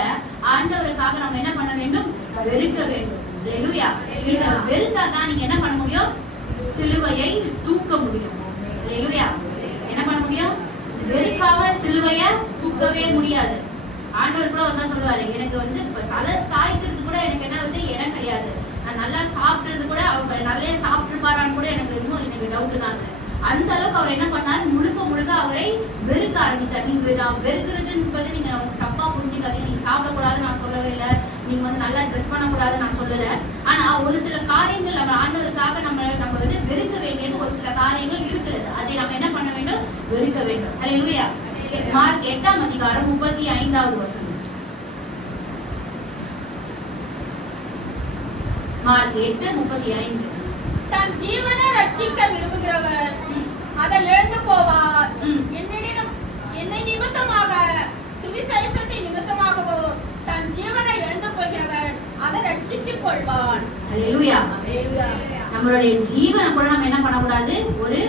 ஆண்டவருக்காக நம்ம என்ன பண்ண வேண்டும், வெறுக்க வேண்டும். ஹல்லேலூயா. வெறுத்தாதான் நீங்க என்ன பண்ண முடியும், சிலுவையை தூக்க முடியும். ஹல்லேலூயா. என்ன பண்ண முடியும், வெறுக்காம சிலுவையை தூக்கவே முடியாது. ஆண்டவர் கூட வந்து சொல்லுவாரு, எனக்கு வந்து தலை சாய்க்கிறது கூட எனக்கு என்ன வந்து இடம் கிடையாது, நான் நல்லா சாப்பிட்றது கூட அவர் நிறைய சாப்பிட்டுருப்பாரான்னு கூட எனக்கு இன்னும் எனக்கு டவுட் தான். அந்த அளவுக்கு அவர் என்ன பண்ணார், முழுக்க அவரை வெறுக்க ஆரம்பித்தார். நீங்க வெறுக்கிறதுன்றது நீங்க தப்பா புரிஞ்சுக்காதீங்க. நீங்க சாப்பிடக்கூடாது நான் சொல்லவே இல்லை, நீங்க வந்து நல்லா ட்ரெஸ் பண்ணக்கூடாது நான் சொல்லலை. ஆனா ஒரு சில காரியங்கள் நம்ம ஆண்டவருக்காக நம்ம வந்து வெறுக்க வேண்டியது ஒரு சில காரியங்கள் இருக்கிறது. அதை நம்ம என்ன பண்ண வேண்டும், வெறுக்க வேண்டும். ஹல்லேலூயா. மார்க் 8ஆம் அதிகாரம் 35வது வசனம். மார்க் 8:35. தன் ஜீவனை ரட்சிக்க விரும்புகிறவர் அதை இழந்து போவார். என்னை நிமித்தமாக சுவிசேஷத்தை நிமித்தமாகவோ தன் ஜீவனை இழந்து போகிறவர் அதை ரட்சித்துக் கொள்வான். அல்லேலூயா. நம்மளுடைய ஜீவனை கூட நம்ம என்ன பண்ணக்கூடாது, ஒரு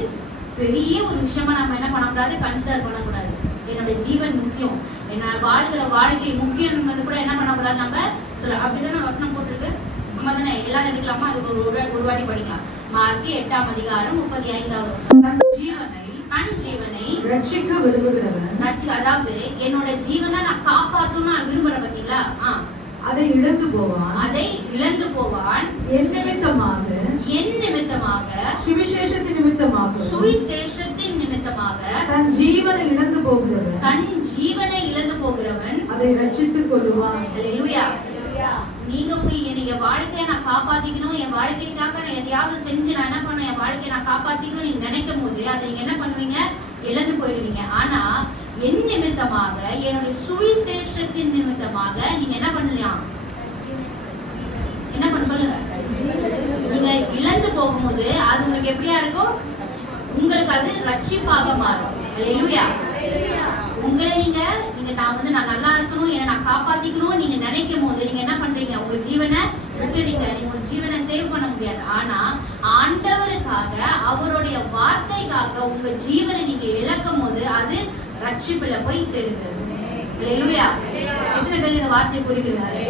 பெரிய ஒரு விஷயமா நம்ம என்ன பண்ணக்கூடாது, கன்சிடர் பண்ணக்கூடாது. என்னோட ஜீவன் முக்கியம், என்னால் வாழ்கிற வாழ்க்கை முக்கியம் கூட என்ன பண்ணக்கூடாது நம்ம சொல்ல. அப்படிதானே வசனம் போட்டிருக்கு. நம்ம தானே எல்லாரும் எடுக்கலாமா? அது ஒரு வாட்டி படிக்கலாம். மார்க் 8ஆம் அதிகாரம் 35வது வசனம். தன் ஜீவனை ரட்சிக்க விரும்புகிறவன், அதாவது என்னோட ஜீவனை நான் காப்பாற்றணும்னு நான் விரும்புறேன் பாத்தீங்களா, அதை இழந்து போவான். அதை இழந்து போவான். என் நிமித்தமாக சுவிசேஷத்தின் நிமித்தமாக தன் ஜீவனை இழந்து போகிறவன் அதை ரட்சித்துக் கொள்வான். அல்லேலூயா. நீங்க போய் என்னுடைய வாழ்க்கையை நான் காப்பாத்திக்கணும், என் வாழ்க்கைக்காக நான் எதையாவது செஞ்சு நான் என்ன பண்ண, என் வாழ்க்கையை நான் காப்பாத்திக்கணும் நீங்க நினைக்கும் போது அதை நீங்க என்ன பண்ணுவீங்க, இழந்து போயிடுவீங்க. ஆனா என் நிமித்தமாக, என்னுடைய சுவிசேஷத்தின் நிமித்தமாக நீங்க என்ன பண்ணலாம், என்ன பண்ண சொல்லுங்க. நீங்க இழந்து போகும்போது அது உங்களுக்கு எப்படியா இருக்கும், உங்களுக்கு அது ரட்சிப்பாக மாறும். அல்லேலூயா. உங்களை நீங்க நான் நல்லா இருக்கணும், என்ன நான் காப்பாத்திக்கணும் நீங்க நினைக்கும் போது நீங்க என்ன பண்றீங்க, உங்க ஜீவனை விட்டுறீங்க. நீங்க உங்க ஜீவனை சேவ் பண்ண முடியாது. ஆனா ஆண்டவருக்காக, அவருடைய வார்த்தைக்காக உங்க ஜீவனை நீங்க இழக்கும் போது அது ரட்சிப்புல போய் சேருகிறது. அல்லேலூயா. எத்தனை பேர் இந்த வார்த்தை புரிகிறது?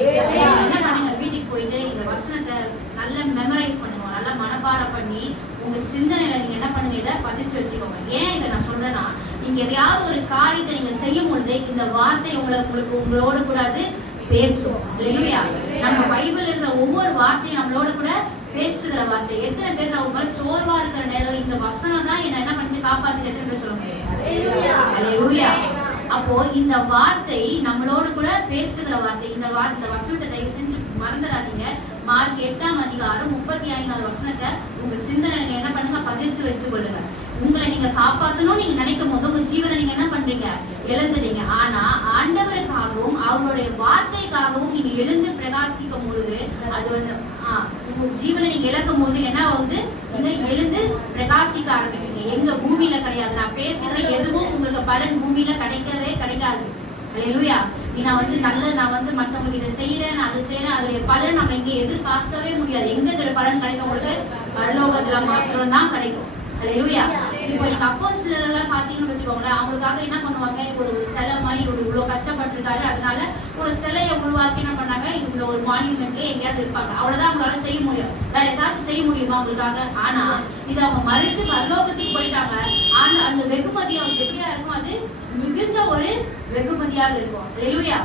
என்ன பண்ணுங்க, வீட்டுக்கு போயிட்டு இந்த வசனத்தை நல்லா மெமரைஸ் பண்ணுங்க, நல்லா மனப்பாடம் பண்ணி உங்க சிந்தனையில நீங்க என்ன பண்ணுங்க, இதை பதிச்சு வச்சுக்கோங்க. ஏன் இதை நான் சொல்றேன்னா, நீங்க எதையாவது ஒரு காரியத்தை நீங்க செய்யும் பொழுது இந்த வார்த்தை உங்களோட கூட அது பேசும். அல்லேலூயா. நம்ம பைபிள் இருக்கிற ஒவ்வொரு வார்த்தையும் நம்மளோட கூட பேசுகிற வார்த்தை. எத்தனை பேர் நான் உங்களால சோர்வா இருக்கிற நேரம் இந்த வசனம் தான் என்ன பண்ணி காப்பாத்தி, எத்தனை பேர் சொல்ல முடியும்? அல்லேலூயா. அப்போ இந்த வார்த்தை நம்மளோட கூட பேசுகிற வார்த்தை. இந்த வசனத்தை தயவு செஞ்சு மறந்துடாதீங்க. மார்க் 8ஆம் அதிகாரம் 35வது வசனத்தை உங்க சிந்தனை என்ன பண்ணுங்க, பதிச்சு வச்சு கொள்ளுங்க. உங்களை நீங்க காப்பாற்றணும் நீங்க நினைக்கும் போது உங்க ஜீவனை நீங்க என்ன பண்றீங்க, இழந்துட்டீங்க. ஆனா ஆண்டவருக்காகவும் அவருடைய வார்த்தைக்காகவும் நீங்க எழுந்து பிரகாசிக்கும் பொழுது அது உங்க ஜீவனை நீங்க இழக்கும் போது என்ன ஆகுது, நீங்க எழுந்து பிரகாசிக்க ஆரம்பிப்பீங்க. எங்க பூமியில கிடையாது. நான் பேசுகிற எதுவும் உங்களுக்கு பலன் பூமியில கிடைக்கவே கிடைக்காது. அல்லேலூயா. நான் மற்றவங்களுக்கு இதை செய்யறேன், நான் அதை செய்யறேன், அதோடைய பலன் நம்ம இங்க எதிர்பார்க்கவே முடியாது. எங்க இதோட பலன் கிடைக்கும், உங்களுக்கு பரலோகத்துல மாத்திரம் தான் கிடைக்கும். அல்லேலூயா. இப்போ நீங்க அப்போஸ்தலர் எல்லாம் பாத்தீங்கன்னு வச்சுக்கோங்களேன், அவங்களுக்காக என்ன பண்ணுவாங்க, ஒரு சிலை மாதிரி இவ்வளவு கஷ்டப்பட்டிருக்காரு, அதனால ஒரு சிலையை உருவாக்கி என்ன பண்ணாங்க, இந்த ஒரு மானியூமெண்ட்ல எங்கேயாவது இருப்பாங்க. அவ்வளவுதான் அவங்களால செய்ய முடியும். வேற ஏதாவது செய்ய முடியுமா அவங்களுக்காக? ஆனா இதை அவங்க மறைச்சு பரலோகத்துக்கு போயிட்டாங்க. ஆனா அந்த வெகுமதி அவங்களுக்கு எப்படியா இருக்கும், அது மிகுந்த ஒரு வெகுமதியாக இருக்கும். அல்லேலூயா.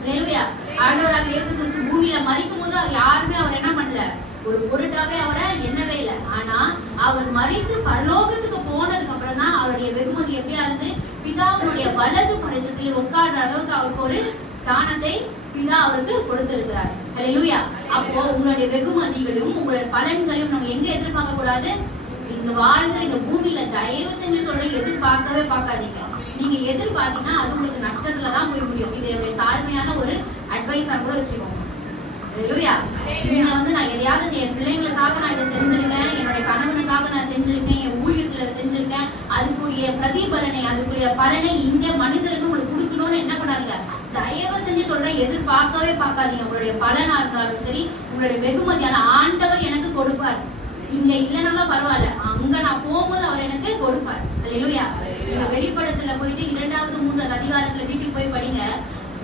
அல்லேலூயா. ஆண்டவராக இயேசு கிறிஸ்து பூமியில மரிக்கும் போது யாருமே அவர் என்ன பண்ணல, ஒரு பொருட்டாவே அவரை எண்ணவே இல்லை. ஆனா அவர் மரித்து பரலோகத்துக்கு போனதுக்கு அப்புறம் தான் அவருடைய வெகுமதி எப்படியா இருந்து, பிதாவுடைய வலது பரிசத்தில் உட்கார்ற அளவுக்கு அவருக்கு ஒரு ஸ்தானத்தை பிதா அவருக்கு கொடுத்திருக்கிறார். அல்லேலூயா. அப்போ உங்களுடைய வெகுமதிகளும் உங்களுடைய பலன்களையும் நம்ம எங்க எதிர்பார்க்க கூடாது, இங்க வாழ்கிற இந்த பூமியில தயவு செஞ்சு சொல்ற எதிர்பார்க்கவே பார்க்காதீங்க. நீங்க எதிர்பார்த்தீங்கன்னா அது உங்களுக்கு நஷ்டத்துலதான் போய் முடியும். இது என்னுடைய தாழ்மையான ஒரு அட்வைஸா கூட வச்சுக்கோங்க. அல்லேலூயா. நீங்க நான் எதையாவது என் பிள்ளைங்களுக்காக நான் இதை செஞ்சிருக்கேன், என்னுடைய கணவனுக்காக நான் செஞ்சிருக்கேன், என் ஊழியத்துல செஞ்சிருக்கேன், அதுக்குரிய பிரதிபலனை, அதுக்குரிய பலனை இங்க மனிதருக்கு உங்களுக்கு கொடுக்கணும்னு என்ன பண்ணாதீங்க, தயவு செஞ்சு சொல்றேன், எதிர்பார்க்கவே பார்க்காதீங்க. உங்களுடைய பலனா இருந்தாலும் சரி, உங்களுடைய வெகுமதியான ஆண்டவர் எனக்கு கொடுப்பார். இங்க இல்லைனாலும் பரவாயில்ல, அங்க நான் போகும்போது அவர் எனக்கு கொடுப்பார். அல்லேலூயா. நீங்க வெளிப்படத்துல போயிட்டு 2வது 3வது அதிகாரத்துல வீட்டுக்கு போய் படிங்க.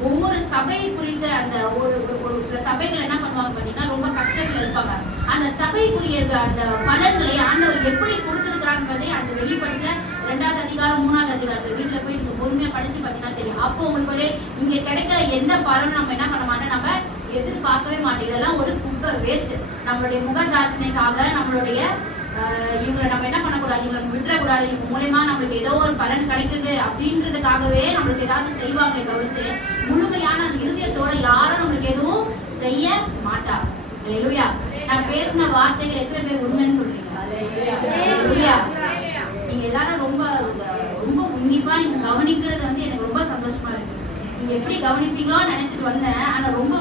ஒவ்வொரு சபை குறித்த அந்த ஒரு சில சபைகள் என்ன பண்ணுவாங்க பாத்தீங்கன்னா, ரொம்ப கஷ்டத்துல இருப்பாங்க. அந்த சபைக்குரிய அந்த பலன்களை ஆண்டவர் எப்படி கொடுத்திருக்கிறான்றதை அந்த வெளிப்படத்துல 2வது அதிகாரம் 3வது அதிகாரத்துல வீட்டுல போய் நீங்க பொறுமையா படிச்சு பாத்தீங்கன்னா தெரியும். அப்போ உங்களுக்கு ஒரு இங்க கிடைக்கிற எந்த பலனும் நம்ம என்ன பண்ண மாட்டோம், நம்ம எதிர்பார்க்கவே மாட்டோம். இதெல்லாம் ஒரு குப்பை வேஸ்ட். நம்மளுடைய முகதாட்சணைக்காக நம்மளுடைய இவங்களை நம்ம என்ன பண்ணக்கூடாது, இவங்களை விட்டுறக்கூடாது, இவங்க மூலமா நம்மளுக்கு ஏதோ ஒரு பலன் கிடைக்குது அப்படின்றதுக்காகவே நம்மளுக்கு ஏதாவது செய்வாங்களே தவிர்த்து முழுமையான அந்த இருதயத்தோட யாரும் நம்மளுக்கு எதுவும் செய்ய மாட்டாங்க. அல்லேலூயா. நான் பேசின வார்த்தைகள் எத்தனை பேர் உண்மைன்னு சொல்றீங்க? அல்லேலூயா. நீங்க எல்லாரும் ரொம்ப ரொம்ப உன்னிப்பா நீங்க கவனி கவனிக்கிறது வந்து எனக்கு ரொம்ப சந்தோஷமா இருக்கு. நீங்க எப்படி கவனிப்பீங்களோன்னு நினைச்சிட்டு வந்தேன். ஆனா ரொம்ப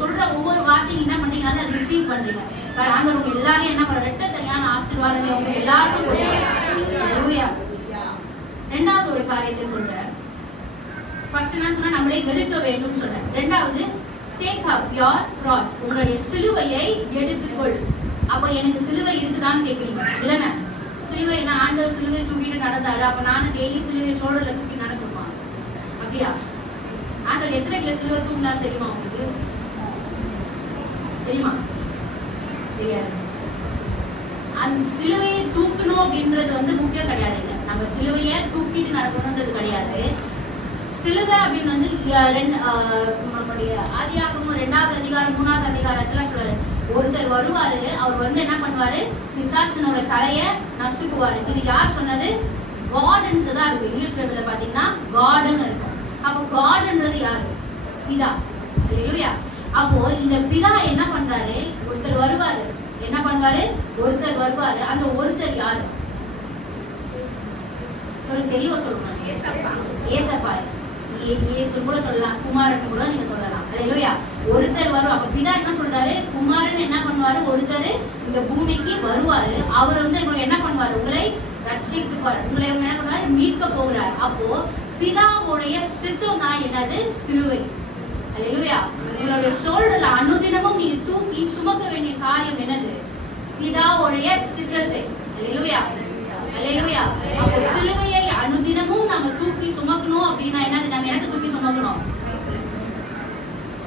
சொல்ற ஒவ்வொரு வார்த்தையும் என்ன பண்றீங்கன்னா ரிசீவ் பண்றீங்க. ஆண்டவர் உங்க எல்லாரையும் என்ன பண்ற ரெட்டத்தனையான ஆசீர்வாதங்களை உங்க எல்லாருக்கும் கொடுக்கிறார். ரெண்டாவது ஒரு காரியத்தை சொல்றேன். ஃபர்ஸ்ட் என்ன சொன்னா நம்மளை வெறுக்க வேண்டும் சொன்னேன். ரெண்டாவது டேக் அப் யோர் கிராஸ், உங்களுடைய சிலுவையை எடுத்துக்கொள். அப்ப எனக்கு சிலுவை இருக்குதான்னு கேக்குறீங்க இல்லைன்னா? சிலுவை என்ன ஆண்டவர் சிலுவை தூக்கிட்டு நடந்தாரு, அப்ப நானும் டெய்லி சிலுவை ஷோல்டர்ல தூக்கி நடக்குமா? அப்படியா? ஆண்டவர் எத்தனை கிலோ சிலுவை தூக்கினாரு தெரியுமா உங்களுக்கு? தெரியுமா? தெரியாது. அந்த சிலுவையை தூக்கணும் அப்படின்றது வந்து முக்கியம் கிடையாதுங்க. நம்ம சிலுவையை தூக்கிட்டு நடக்கணும்ன்றது கிடையாது. சிலுவை அப்படின்னு வந்து நம்மளுடைய ஆதியாகமம் 2வது அதிகாரம் 3வது அதிகாரத்துல சொல்றாரு, ஒருத்தர் வருவாரு, அவர் வந்து என்ன பண்ணுவாரு, பிசாசனோட தலையை நசுக்குவாரு. இது யார் சொன்னது? காட்ன்றதா இருக்கு. இங்கிலீஷ் பேர்ல பாத்தீங்கன்னா காட்னு இருக்கும். அப்போ காட்ன்றது யாரு? பிதா. இல்லையா? அப்போ இந்த பிதா என்ன பண்றாரு, ஒருத்தர் வருவாரு, என்ன பண்ணுவாரு, ஒருத்தர் வருவாரு. அந்த ஒருத்தர் யாரு? சொல்ல தெளிவா சொல்லணும். ஏசப்பா. இயேசு கூட சொல்லலாம், குமாரன் கூட நீங்க சொல்லலாம். அல்லேலூயா. ஒருத்தர் வரும். அப்ப பிதா என்ன சொல்றாரு, குமாரன் என்ன பண்ணுவாரு, ஒருத்தர் இந்த பூமிக்கு வருவாரு. அவர் வந்து உங்களுக்கு என்ன பண்ணுவாரு, உங்களை ரட்சிக்குவார், உங்களை என்ன பண்ணுவாரு, மீட்க போகிறார். அப்போ பிதாவுடைய சித்தம் தான் என்னது? சிலுவை. அல்லேலூயா. உங்களுடைய ஷோல்டர்ல அனுதினமும் நீங்க தூக்கி சுமக்க வேண்டிய காரியம் என்னது? பிதாவுடைய சித்தத்தை. அல்லேலூயா. அல்லேலூயா. அப்போ சிலுவையை அனுதினமும் நம்ம தூக்கி சுமக்கணும் அப்படின்னா என்னது? நம்ம எனக்கு தூக்கி சுமக்கணும்,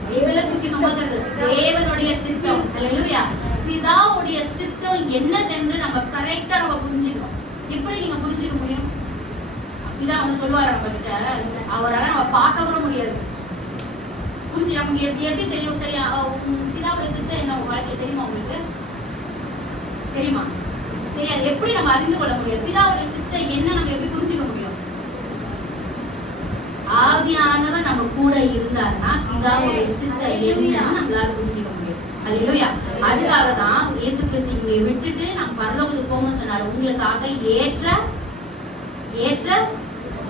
தேவனை தூக்கி சுமக்கிறது தேவனுடைய சித்தம். அல்லேலூயா. பிதாவுடைய சித்தம் என்னதென்று நம்ம கரெக்டா நம்ம புரிஞ்சுக்கணும். எப்படி நீங்க புரிஞ்சுக்க முடியும்? பிதா வந்து சொல்லுவாரு நம்ம கிட்ட, அவரால் நம்ம பார்க்க கூட முடியாது. புரிஞ்சு நமக்கு எப்படி தெரியும்? சரியா? பிதாவுடைய சித்தம் என்ன உங்க வாழ்க்கையில தெரியுமா? உங்களுக்கு தெரியுமா? தெரியாது. எப்படி நம்ம அறிந்து கொள்ள முடியும்? பிதாவுடைய சித்தம் என்ன நம்ம எப்படி புரிஞ்சுக்க முடியும்? ஆவியானவர் நம்ம கூட இருந்தாருன்னா பிதாவுடைய சித்தம் என்னன்னு நம்மளால புரிஞ்சுக்க முடியும். அல்லேலூயா. அதுக்காக தான் இயேசு கிறிஸ்து இங்கே விட்டுட்டு நம்ம பரலோகத்துக்கு போகணும்னு சொன்னாரு. உங்களுக்காக ஏற்ற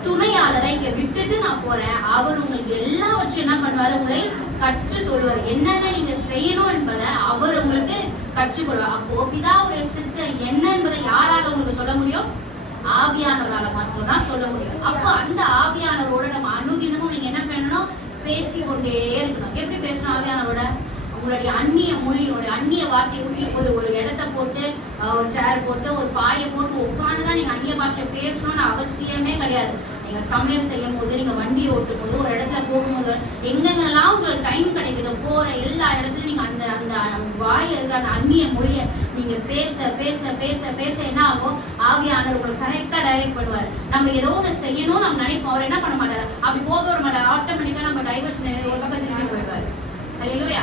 துணையாளரை இங்க விட்டுட்டு நான் போறேன். அவர் உங்களுக்கு எல்லாவற்றையும் என்ன பண்ணுவாரு, உங்களை கற்று சொல்லுவார். என்னென்ன நீங்க செய்யணும் என்பதை அவர் உங்களுக்கு கற்றுக் கொள்வார். அப்போ பிதாவுடைய சித்தம் என்ன என்பதை யாரால உங்களுக்கு சொல்ல முடியும்? ஆவியானவரால மட்டும் தான் சொல்ல முடியும். அப்போ அந்த ஆவியானவரோட நம்ம அனுதினமும் நீங்க என்ன பண்ணணும், பேசிக்கொண்டே இருக்கணும். எப்படி பேசணும் ஆவியானவரோட? உங்களுடைய அந்நிய மொழியோட அந்நிய வார்த்தை ஒரு இடத்த போட்டு ஒரு சேர் போட்டு ஒரு பாயை போட்டு உட்காந்துதான் நீங்க அந்நிய பாஷை பேசணும்னு அவசியமே கிடையாது. நீங்க சமையல் செய்யும் போது, நீங்க வண்டியை ஓட்டும் போது, ஒரு இடத்துல போகும்போது, எங்கெங்கெல்லாம் உங்களுக்கு டைம் கிடைக்குதோ போற எல்லா இடத்துலயும் நீங்க அந்த அந்த வாய் இருக்க அந்த அந்நிய மொழியை நீங்க பேச பேச பேச பேச என்ன ஆகும், ஆவியானவர் உங்களுக்கு கரெக்டா டைரக்ட் பண்ணுவார். நம்ம ஏதோ ஒண்ணு செய்யணும் நம்ம நினைப்போம், அவர் என்ன பண்ண மாட்டாரு, அப்படி போக விட மாட்டார். ஆட்டோமேட்டிக்கா நம்ம டைவர்ஷன் ஒரு பக்கம் திரும்பி போயிடுவாரு. அல்லேலூயா.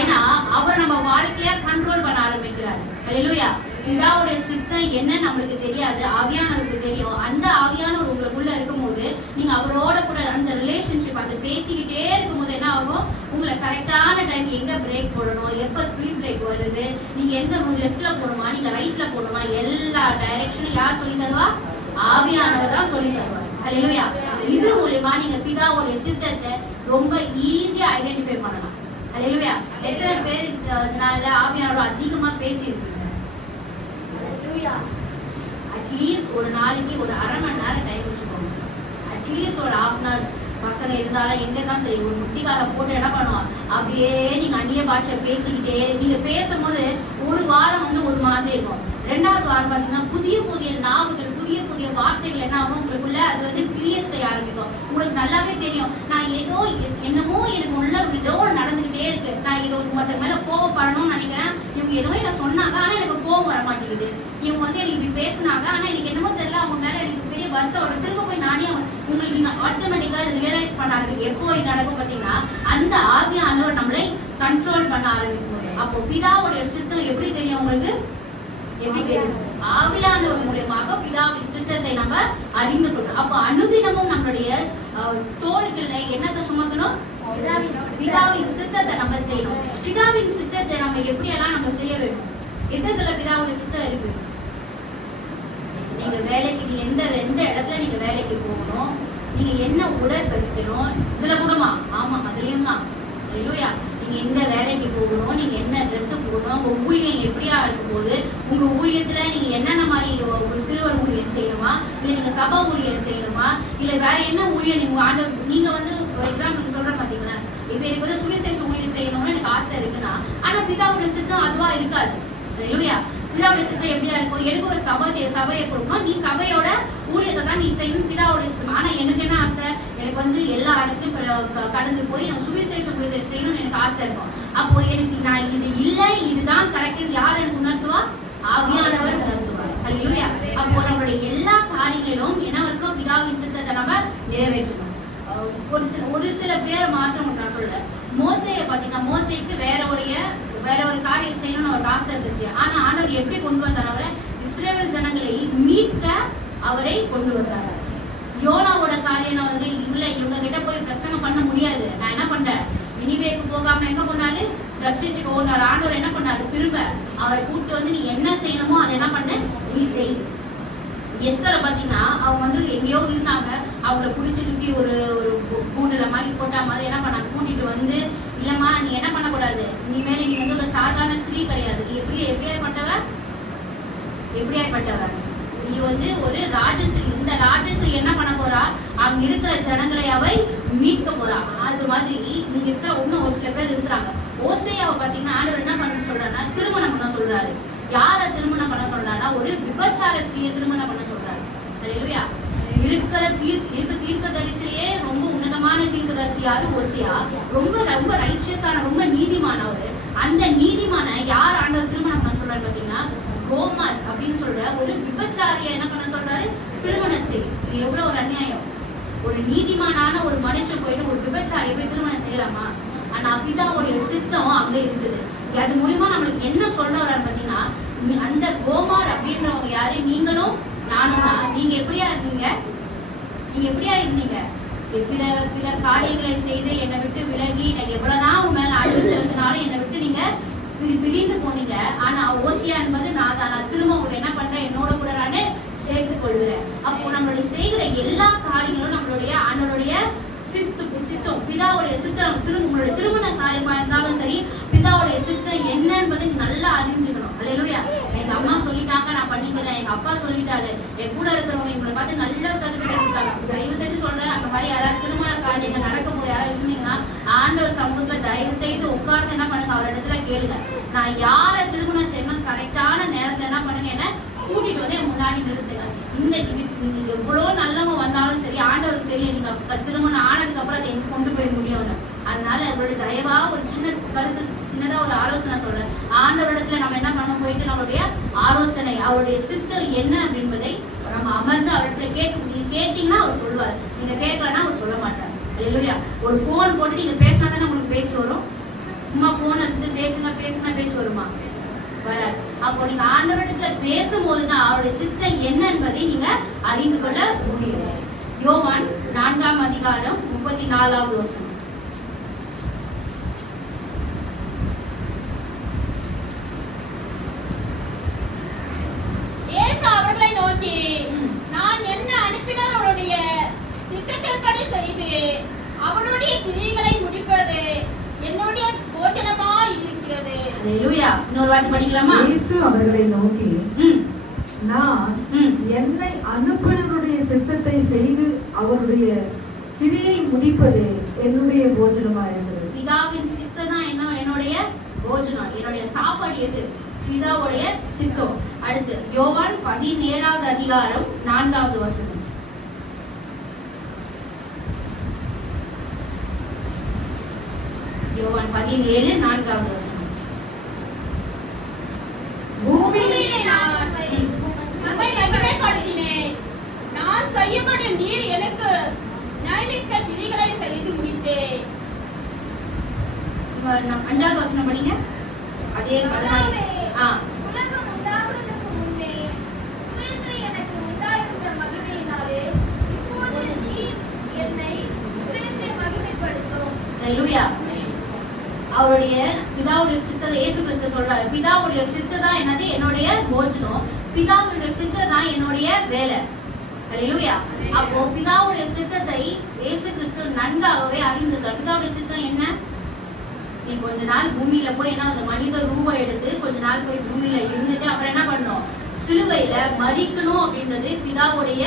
ஏன்னா அவர் நம்ம வாழ்க்கைய கண்ட்ரோல் பண்ண ஆரம்பிக்கிறார். அல்லேலூயா. பிதாவுடைய சித்தம் என்ன நம்மளுக்கு தெரியாது, ஆவியானவருக்கு தெரியும். அந்த ஆவியானவர் உங்களுக்குள்ள இருக்கும்போது நீங்க அவரோட கூட அந்த ரிலேஷன்ஷிப் அந்த பேசிக்கிட்டே இருக்கும்போது என்ன ஆகும், உங்களை கரெக்டான டைம் எங்க பிரேக் போடணும், எப்ப ஸ்பீட் பிரேக் வருது, நீங்க எந்த லெஃப்ட்ல போகணுமா, நீங்க ரைட்ல போகணுமா, எல்லா டைரக்ஷனும் யார் சொல்லி தருவா? ஆவியானவர் தான் சொல்லி தருவார். அல்லேலூயா. இது மூலமா நீங்க பிதாவுடைய சித்தத்தை ரொம்ப ஈஸியா ஐடென்டிஃபை பண்ணலாம். அல்லேலூயா. எத்தனை பேர் இதனால ஆவியானவர் அதிகமா பேசியிருக்கீங்க? அட்லீஸ்ட் ஒரு நாளைக்கு ஒரு அரை மணி நேரம் டைம் வச்சுக்கோங்க. அட்லீஸ்ட் ஒரு 1/2 hour பசங்க இருந்தாலும் எங்க தான் சரி ஒரு முட்டிக்கால போட்டு என்ன பண்ணுவோம், அப்படியே நீங்க அந்நிய பாஷை பேசிக்கிட்டே நீங்க பேசும்போது ஒரு வாரம் வந்து ஒரு மாதிரி இருக்கும். 2வது வாரம் பார்த்தீங்கன்னா புதிய புதிய நாவுகள், புதிய புதிய வார்த்தைகள் என்ன ஆகும் உங்களுக்குள்ள, அது வந்து கிரியேட் செய்ய ஆரம்பிக்கும். உங்களுக்கு நல்லாவே தெரியும், நான் ஏதோ என்னமோ எனக்கு உள்ள ஏதோ நடந்துகிட்டே இருக்கு, நான் ஏதோ மற்ற மேல கோவப்படணும்னு நினைக்கிறேன், இவங்க ஏதோ என்ன சொன்னாங்க ஆனா எனக்கு கோவம் வர மாட்டேங்குது, இவங்க வந்து எனக்கு இப்படி பேசினாங்க ஆனா எனக்கு என்னமோ தெரியல, அவங்க மேல எனக்கு பெரிய வருத்தம் வரும், திரும்ப போய் நானே உங்களுக்கு நீங்க ஆட்டோமேட்டிக்கா ரியலைஸ் பண்ண ஆரம்பிக்கும். எப்போ இது நடக்கும் பார்த்தீங்கன்னா, அந்த ஆவியானவர் நம்மளை கண்ட்ரோல் பண்ண ஆரம்பிக்கும். அப்போ பிதாவுடைய சித்தம் எப்படி தெரியும் உங்களுக்கு? எப்படி தெரியும்? ஆவியானவர் மூலமாக பிதாவின் சித்தத்தை நம்ம அறிந்து கொள்ளணும். அப்போ அனுதினமும் நம்மளுடைய தோள்களை என்னத்தை சுமக்கணும்? பிதாவின் சித்தத்தை நம்ம செய்யணும். பிதாவின் சித்தத்தை நம்ம எப்படியெல்லாம் நம்ம செய்ய வேண்டும்? எதுல பிதாவுடைய சித்தம் இருக்கு? நீங்க வேலைக்கு, நீங்க எந்த இடத்துல நீங்க வேலைக்கு போகணும், நீங்க என்ன உடை தரிக்கணும், இதுல கூடமா? ஆமா, அதுலயும் தான். அல்லேலூயா. நீங்க எங்க வேலைக்கு போகணும், நீங்க என்ன ட்ரெஸ் போடணும், உங்க ஊழியம் எப்படியா இருக்க போகுது, உங்க ஊழியத்துல நீங்க என்னென்ன மாதிரி சிறுவர் ஊழியம் செய்யணுமா, இல்ல நீங்க சபா ஊழியம் செய்யணுமா, இல்ல வேற என்ன ஊழியம் நீங்க ஆண்டவர் நீங்க வந்து எக்ஸாம்பிள் சொல்றேன் பாத்தீங்களா, இப்ப எனக்கு வந்து சுவிசேஷ ஊழியம் செய்யணும்னு எனக்கு ஆசை இருக்குன்னா, ஆனா பிதாவுடைய சித்தம் அதுவா இருக்காது. அல்லேலூயா. பிதாவுடைய சித்தம் எப்படியா இருக்கும்? எனக்கு ஒரு சபையை கொடுக்கணும், நீ சபையோட ஊழியத்தை தான் நீ செய்யணும், பிதாவுடைய சித்தம். ஆனா எனக்கு என்ன ஆசை? எனக்கு வந்து எல்லா இடத்துலையும் கடந்து போய் நான் சுவிசேஷ ஊழியத்தை செய்யணும்னு எனக்கு ஆசை இருக்கும். அப்போ எனக்கு நான் இது இல்லை, இதுதான் கரெக்ட் யார் எனக்கு உணர்த்துவா? ஆவியானவர் உணர்த்துவார். அல்லேலூயா. அப்போ நம்மளுடைய எல்லா காரியங்களும் என்ன இருக்கணும்? பிதாவின் சித்தத்தை நம்ம நிறைவேற்றணும். ஒரு சில பேரை மாத்திரம் நான் சொல்றேன். மோசையை பாத்தீங்கன்னா, மோசைக்கு வேற ஒரு காரியம் செய்யணும்னு அவருக்கு ஆசை இருந்துச்சு. ஆனா ஆண்டவர் எப்படி கொண்டு வந்தார்? அவரை இஸ்ரவேல் ஜனங்களை மீட்க அவரை கொண்டு வந்தார். யோனாவோட காரியம் வந்து இல்ல, இவங்க கிட்ட போய் பிரசங்கம் பண்ண முடியாது, நான் என்ன பண்றேன், நினிவேக்கு போகாம எங்க போனாரு? தர்ஷீசுக்கு ஓடினார். ஆண்டவர் என்ன பண்ணாரு? திரும்ப அவரை கூப்பிட்டு வந்து நீ என்ன செய்யணுமோ அதை என்ன பண்ண, நீ செய். எஸ்தரை பாத்தீங்கன்னா அவங்க வந்து எங்கேயோ இருந்தாங்க, அவங்கள பிடிச்சி தூக்கி ஒரு கூண்டுல மாதிரி போட்டா மாதிரி என்ன பண்ணாங்க, கூட்டிட்டு வந்து இல்லம்மா நீ என்ன பண்ணக்கூடாது, இனிமேல் நீ வந்து ஒரு சாதாரண ஸ்திரீ கிடையாது, நீ எப்படியாப்பட்டவ நீ வந்து ஒரு ராஜஸ்ரீ. இந்த ராஜஸ்ரீ என்ன பண்ண போறா? அங்க இருக்கிற ஜனங்களை அவை மீட்க போறா. அது மாதிரி இங்க இருக்கிற இன்னும் ஒரு சில பேர் இருக்கிறாங்க. ஓசையாவை பாத்தீங்கன்னா ஆண்டவர் என்ன பண்ண சொல்றாருன்னா, திருமணம் பண்ண சொல்றாரு. யார திருமணம் பண்ண சொல்றாருன்னா, ஒரு விபச்சார ஸ்திரியை திருமணம் பண்ண சொல்றாரு. அல்லேலூயா. இருக்கிற தீர்க்கதரிசிலேயே ரொம்ப உன்னதமான தீர்க்கதரிசி யாரு? ஓசையா. ரொம்ப ரொம்ப ரைச்சியஸான, ரொம்ப நீதிமானவர். அந்த நீதிமான யார் ஆண்டவர் திருமணம் பண்ண சொல்றாரு பாத்தீங்கன்னா, கோமார் அப்படின்னு சொல்ற ஒரு விபச்சாரியை என்ன பண்ண சொல்றாரு? திருமணம் செய். இது எவ்வளவு ஒரு அநியாயம்! ஒரு நீதிமானான ஒரு மனுஷன் போயிட்டு ஒரு விபச்சாரியை போய் திருமணம் செய்யலாமா? ஆனா பிதாவுடைய சித்தம் அங்க இருக்குது. அது மூலியமா நம்மளுக்கு என்ன சொல்ல வர்றாரு பாத்தீங்கன்னா, அந்த கோமார் அப்படின்றவங்க யாரு? நீங்களும் நானும் தான். நீங்க எப்படியா இருந்தீங்க? பிற காரியங்களை செய்து என்னை விட்டு விலகி எவ்வளவுதான் உங்க மேல அன்பு செலுத்தினாலும் என்னை விட்டு நீங்க பிரிந்து போனீங்க. ஆனா ஓசியா என்பது நான் தான். நான் திரும்ப உங்களை என்ன பண்றேன்? என்னோட கூட நானே சேர்த்துக் கொள்கிறேன். அப்போ நம்மளுடைய செய்கிற எல்லா காரியங்களும் நம்மளுடைய ஆண்டவருடைய சித்தம், பிதாவுடைய சித்தம். உங்களுடைய திருமண காரியமா இருந்தாலும் சரி, பிதாவுடைய சித்தம் என்ன என்பதை நல்லா அறிஞ்சுக்கணும். அல்லேலூயா. எங்க அம்மா சொல்லிட்டாங்க, நான் பண்ணிக்கிறேன். எங்க அப்பா சொல்லிட்டாரு, என் கூட இருக்கிறவங்க எங்களை பார்த்து நல்லா சர்டிபிகேட் கொடுத்தாங்க. தயவு செய்து சொல்றேன், அந்த மாதிரி யாராவது திருமண காரியங்கள் நடக்க போய் யாராவது இருந்தீங்கன்னா, ஆண்டவர் சமூகத்துல தயவு செய்து உட்கார்ந்து என்ன பண்ணுங்க, அவர் இடத்துல கேளுங்க. நான் யாரை திருமணம் செய்யணும், கரெக்டான நேரத்துல என்ன பண்ணுங்க, என்ன கூட்டிட்டு வந்து முன்னாடி நிறுத்துங்க. இந்த எவ்வளவு நல்லவங்க வந்தாலும் சரி, ஆண்டவருக்கு தெரியும் நீங்க திருமணம் ஆனதுக்கு அப்புறம் அதை எங்க கொண்டு போய் முடியும்னு. அதனால அவருடைய தயவா ஒரு சின்னதா ஒரு ஆலோசனை சொல்றேன். ஆண்டவரிடத்துல நம்ம என்ன பண்ண போயிட்டு நம்மளுடைய ஆலோசனை, அவருடைய சித்தம் என்ன அப்படின்பதை நம்ம அமர்ந்து அவர்கிட்ட கேட்டீங்கன்னா அவர் சொல்லுவார். நீங்க கேட்கலன்னா அவர் சொல்ல மாட்டார். இல்லையா? ஒரு போன் போட்டு நீங்க பேசினா தானே உங்களுக்கு பேச்சு வரும். சும்மா போன் எடுத்து பேசுனா பேச்சு வருமா? வராது. அப்போ நீங்க ஆண்டவரிடத்துல பேசும்போதுதான் அவருடைய சித்தம் என்ன என்பதை நீங்க அறிந்து கொள்ள முடியும். யோவான் 4ஆம் அதிகாரம் 34வது வசனம். இயேசு அவர்களை நோக்கி, நான் என்ன அனுப்பினார் அவருடைய சித்தத்தின்படி செய்து அவருடைய கிரியைகளை முடிப்பது என்னுடைய போஜனமாய் இருக்கிறது. அல்லேலூயா. இன்னொரு வாட்டி படிக்கலாமா? இயேசு அவர்களை நோக்கி, நான் என்னை அனுப்பினருடைய சித்தத்தை செய்து அவருடைய கிரியை முடிப்பது என்னுடைய போஜனமா இருக்கிறது. பிதாவின் சித்தம் தான் என்னுடைய போஜனம், என்னுடைய சாப்பாடு. எது? பிதாவுடைய சித்தம். அடுத்து யோவான் 17வது அதிகாரம் 4வது வசனம். யோவான் 17 4வது வசனம். பூமியிலே நான் உம்மை மகிமைப்படுத்தினேன். நான் செய்யப்படும் நீர் எனக்கு நியமித்த கிரிகளை செய்து முடித்தேன். 2வது வசனம் படிங்க. அதே உலகம் உண்டாகுவதற்கு முன்னே உம்மிடத்தில் எனக்கு உண்டாயிருந்த மகிமையினாலே இப்போது நீர் என்னை உம்மிடத்தில் மகிமைப்படுத்தும். அல்லேலூயா. அவருடைய பிதாவுடைய சித்தத்தை இயேசு கிறிஸ்து சொல்றாரு. பிதாவுடைய சித்தம் தான் என்னது? என்னுடைய போஜனம். பிதாவுடைய சித்தம் தான் என்னுடைய வேலை. ஹல்லேலூயா. அப்போ பிதாவுடைய சித்தத்தை இயேசு கிறிஸ்து நன்காகவே அறிந்திருக்கார். பிதாவுடைய சித்தம் என்ன? நீ கொஞ்ச நாள் பூமியில போய் என்ன அந்த மனித ரூபம் எடுத்து கொஞ்ச நாள் போய் பூமியில இருந்துட்டு அப்புறம் என்ன பண்ணணும்? சிலுவையில மரிக்கணும் அப்படின்றது பிதாவுடைய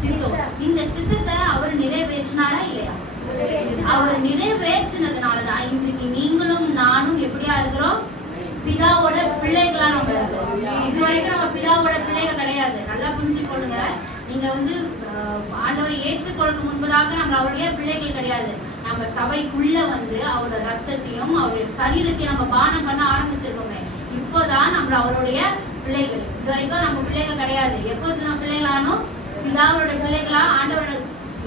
சித்தம். இந்த சித்தத்தை அவர் நிறைவேற்றினாரா இல்லையா? அவர் நிறைவேற்றினதுனாலதான் இன்றைக்கு நீங்களும் நானும் எப்படியா இருக்கிறோம்? பிதாவோட பிள்ளைகளா நம்ம இருக்கோம். இதுவரைக்கும் நம்ம பிதாவோட பிள்ளைகள் கிடையாது. நல்லா புரிஞ்சுக்கொள்ளுங்க. நீங்க ஆண்டவரை ஏற்றுக்கொள்ளும் முன்பதாக நம்ம அவருடைய பிள்ளைகள் கிடையாது. நம்ம சபைக்குள்ள அவரோட ரத்தத்தையும் அவருடைய சரீரத்தையும் நம்ம பானம் பண்ண ஆரம்பிச்சிருக்கோமே, இப்போதான் நம்ம அவருடைய பிள்ளைகள். இது வரைக்கும் நம்ம பிள்ளைகள் கிடையாது. எப்போது நம்ம பிள்ளைகளானோ பிதாவோட பிள்ளைகளா ஆண்டவரோட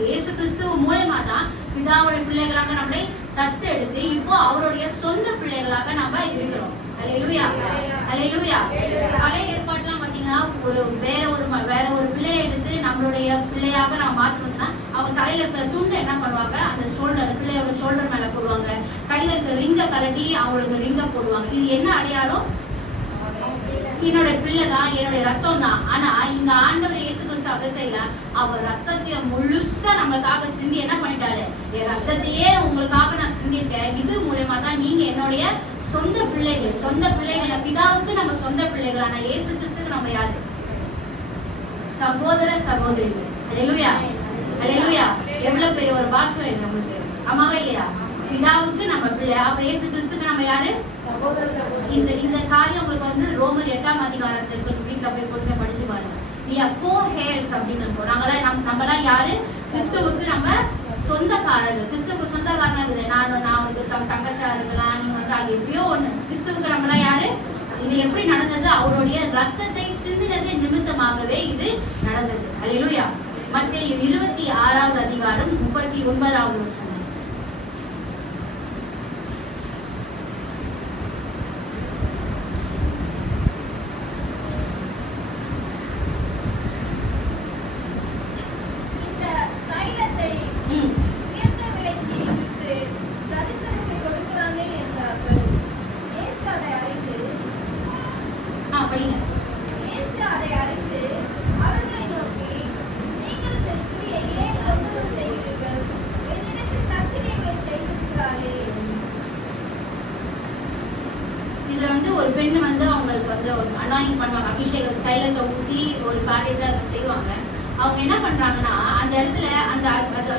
இயேசு கிறிஸ்துவ மூலமா தான் பிதாவோட பிள்ளைகளாக நம்மளை தத்து எடுத்து இப்போ அவருடைய சொந்த பிள்ளைகளாக நம்ம இருக்கிறோம். ஹல்லேலூயா, ஹல்லேலூயா. பழைய ஏற்பாட்டுலாம் பாத்தீங்கன்னா வேற ஒரு பிள்ளையை எடுத்து நம்மளுடைய பிள்ளையாக நம்ம மாற்றணும்னா அவங்க தலையில இருக்கிற துண்டை என்ன பண்ணுவாங்க? அந்த பிள்ளையோட ஷோல்டர் மேல போடுவாங்க. கையில இருக்கிற ரிங்க கலட்டி அவங்களுக்கு ரிங்க போடுவாங்க. இது என்ன அடையாளம்? என்னோட பிள்ளை தான், என்னுடைய ரத்தம் தான். ஆனா இங்க ஆண்டவர் இயேசு கிறிஸ்து அதை செய்யல. அவர் ரத்தத்தை முழுசா நம்மளுக்காக சிந்தி என்ன பண்ணிட்டாரு? என் ரத்தத்தையே உங்களுக்காக நான் சிந்திருக்கேன். இது மூலமா தான் நீங்க என்னுடைய சொந்த பிள்ளைகள். சொந்த பிள்ளைகள் பிதாவுக்கு நம்ம சொந்த பிள்ளைகள். ஆனா இயேசு கிறிஸ்துக்கு நம்ம யாரு? சகோதர சகோதரிகள். ஹல்லேலூயா, ஹல்லேலூயா. எவ்வளவு பெரிய ஒரு வாக்கு நம்மளுக்கு, ஆமாவா இல்லையா? பிதாவுக்கு நம்ம பிள்ளை. அப்ப இயேசு கிறிஸ்துக்கு நம்ம யாரு? இந்த காரியம் உங்களுக்கு ரோமர் 8ஆம் அதிகாரத்திற்கு வீட்டுல போய் கொஞ்சம் படிச்சு பாருங்க. co-heirs அப்படின்னு இருக்கோம். நம்மளாம் யாரு? கிறிஸ்துவுக்கு நம்ம சொந்தக்காரர்கள். கிறிஸ்துவுக்கு சொந்தக்காரனா இருக்குது. நான் தங்கச்சியா இருக்கலாம், நீங்க அது எப்பயோ ஒண்ணு. கிறிஸ்துவுக்கு நம்மளாம் யாரு? இது எப்படி நடந்தது? அவருடைய ரத்தத்தை சிந்தினது நிமித்தமாகவே இது நடந்தது. ஹல்லேலூயா. மத்தேயு 26ஆவது அதிகாரம் 39வது வசனம். ஒரு பெண்ணு அவங்களுக்கு ஒரு அனாயிங் பண்ணுவாங்க. அபிஷேகம் தைலத்தை ஊற்றி ஒரு காரியத்தை செய்வாங்க. அவங்க என்ன பண்றாங்கன்னா அந்த இடத்துல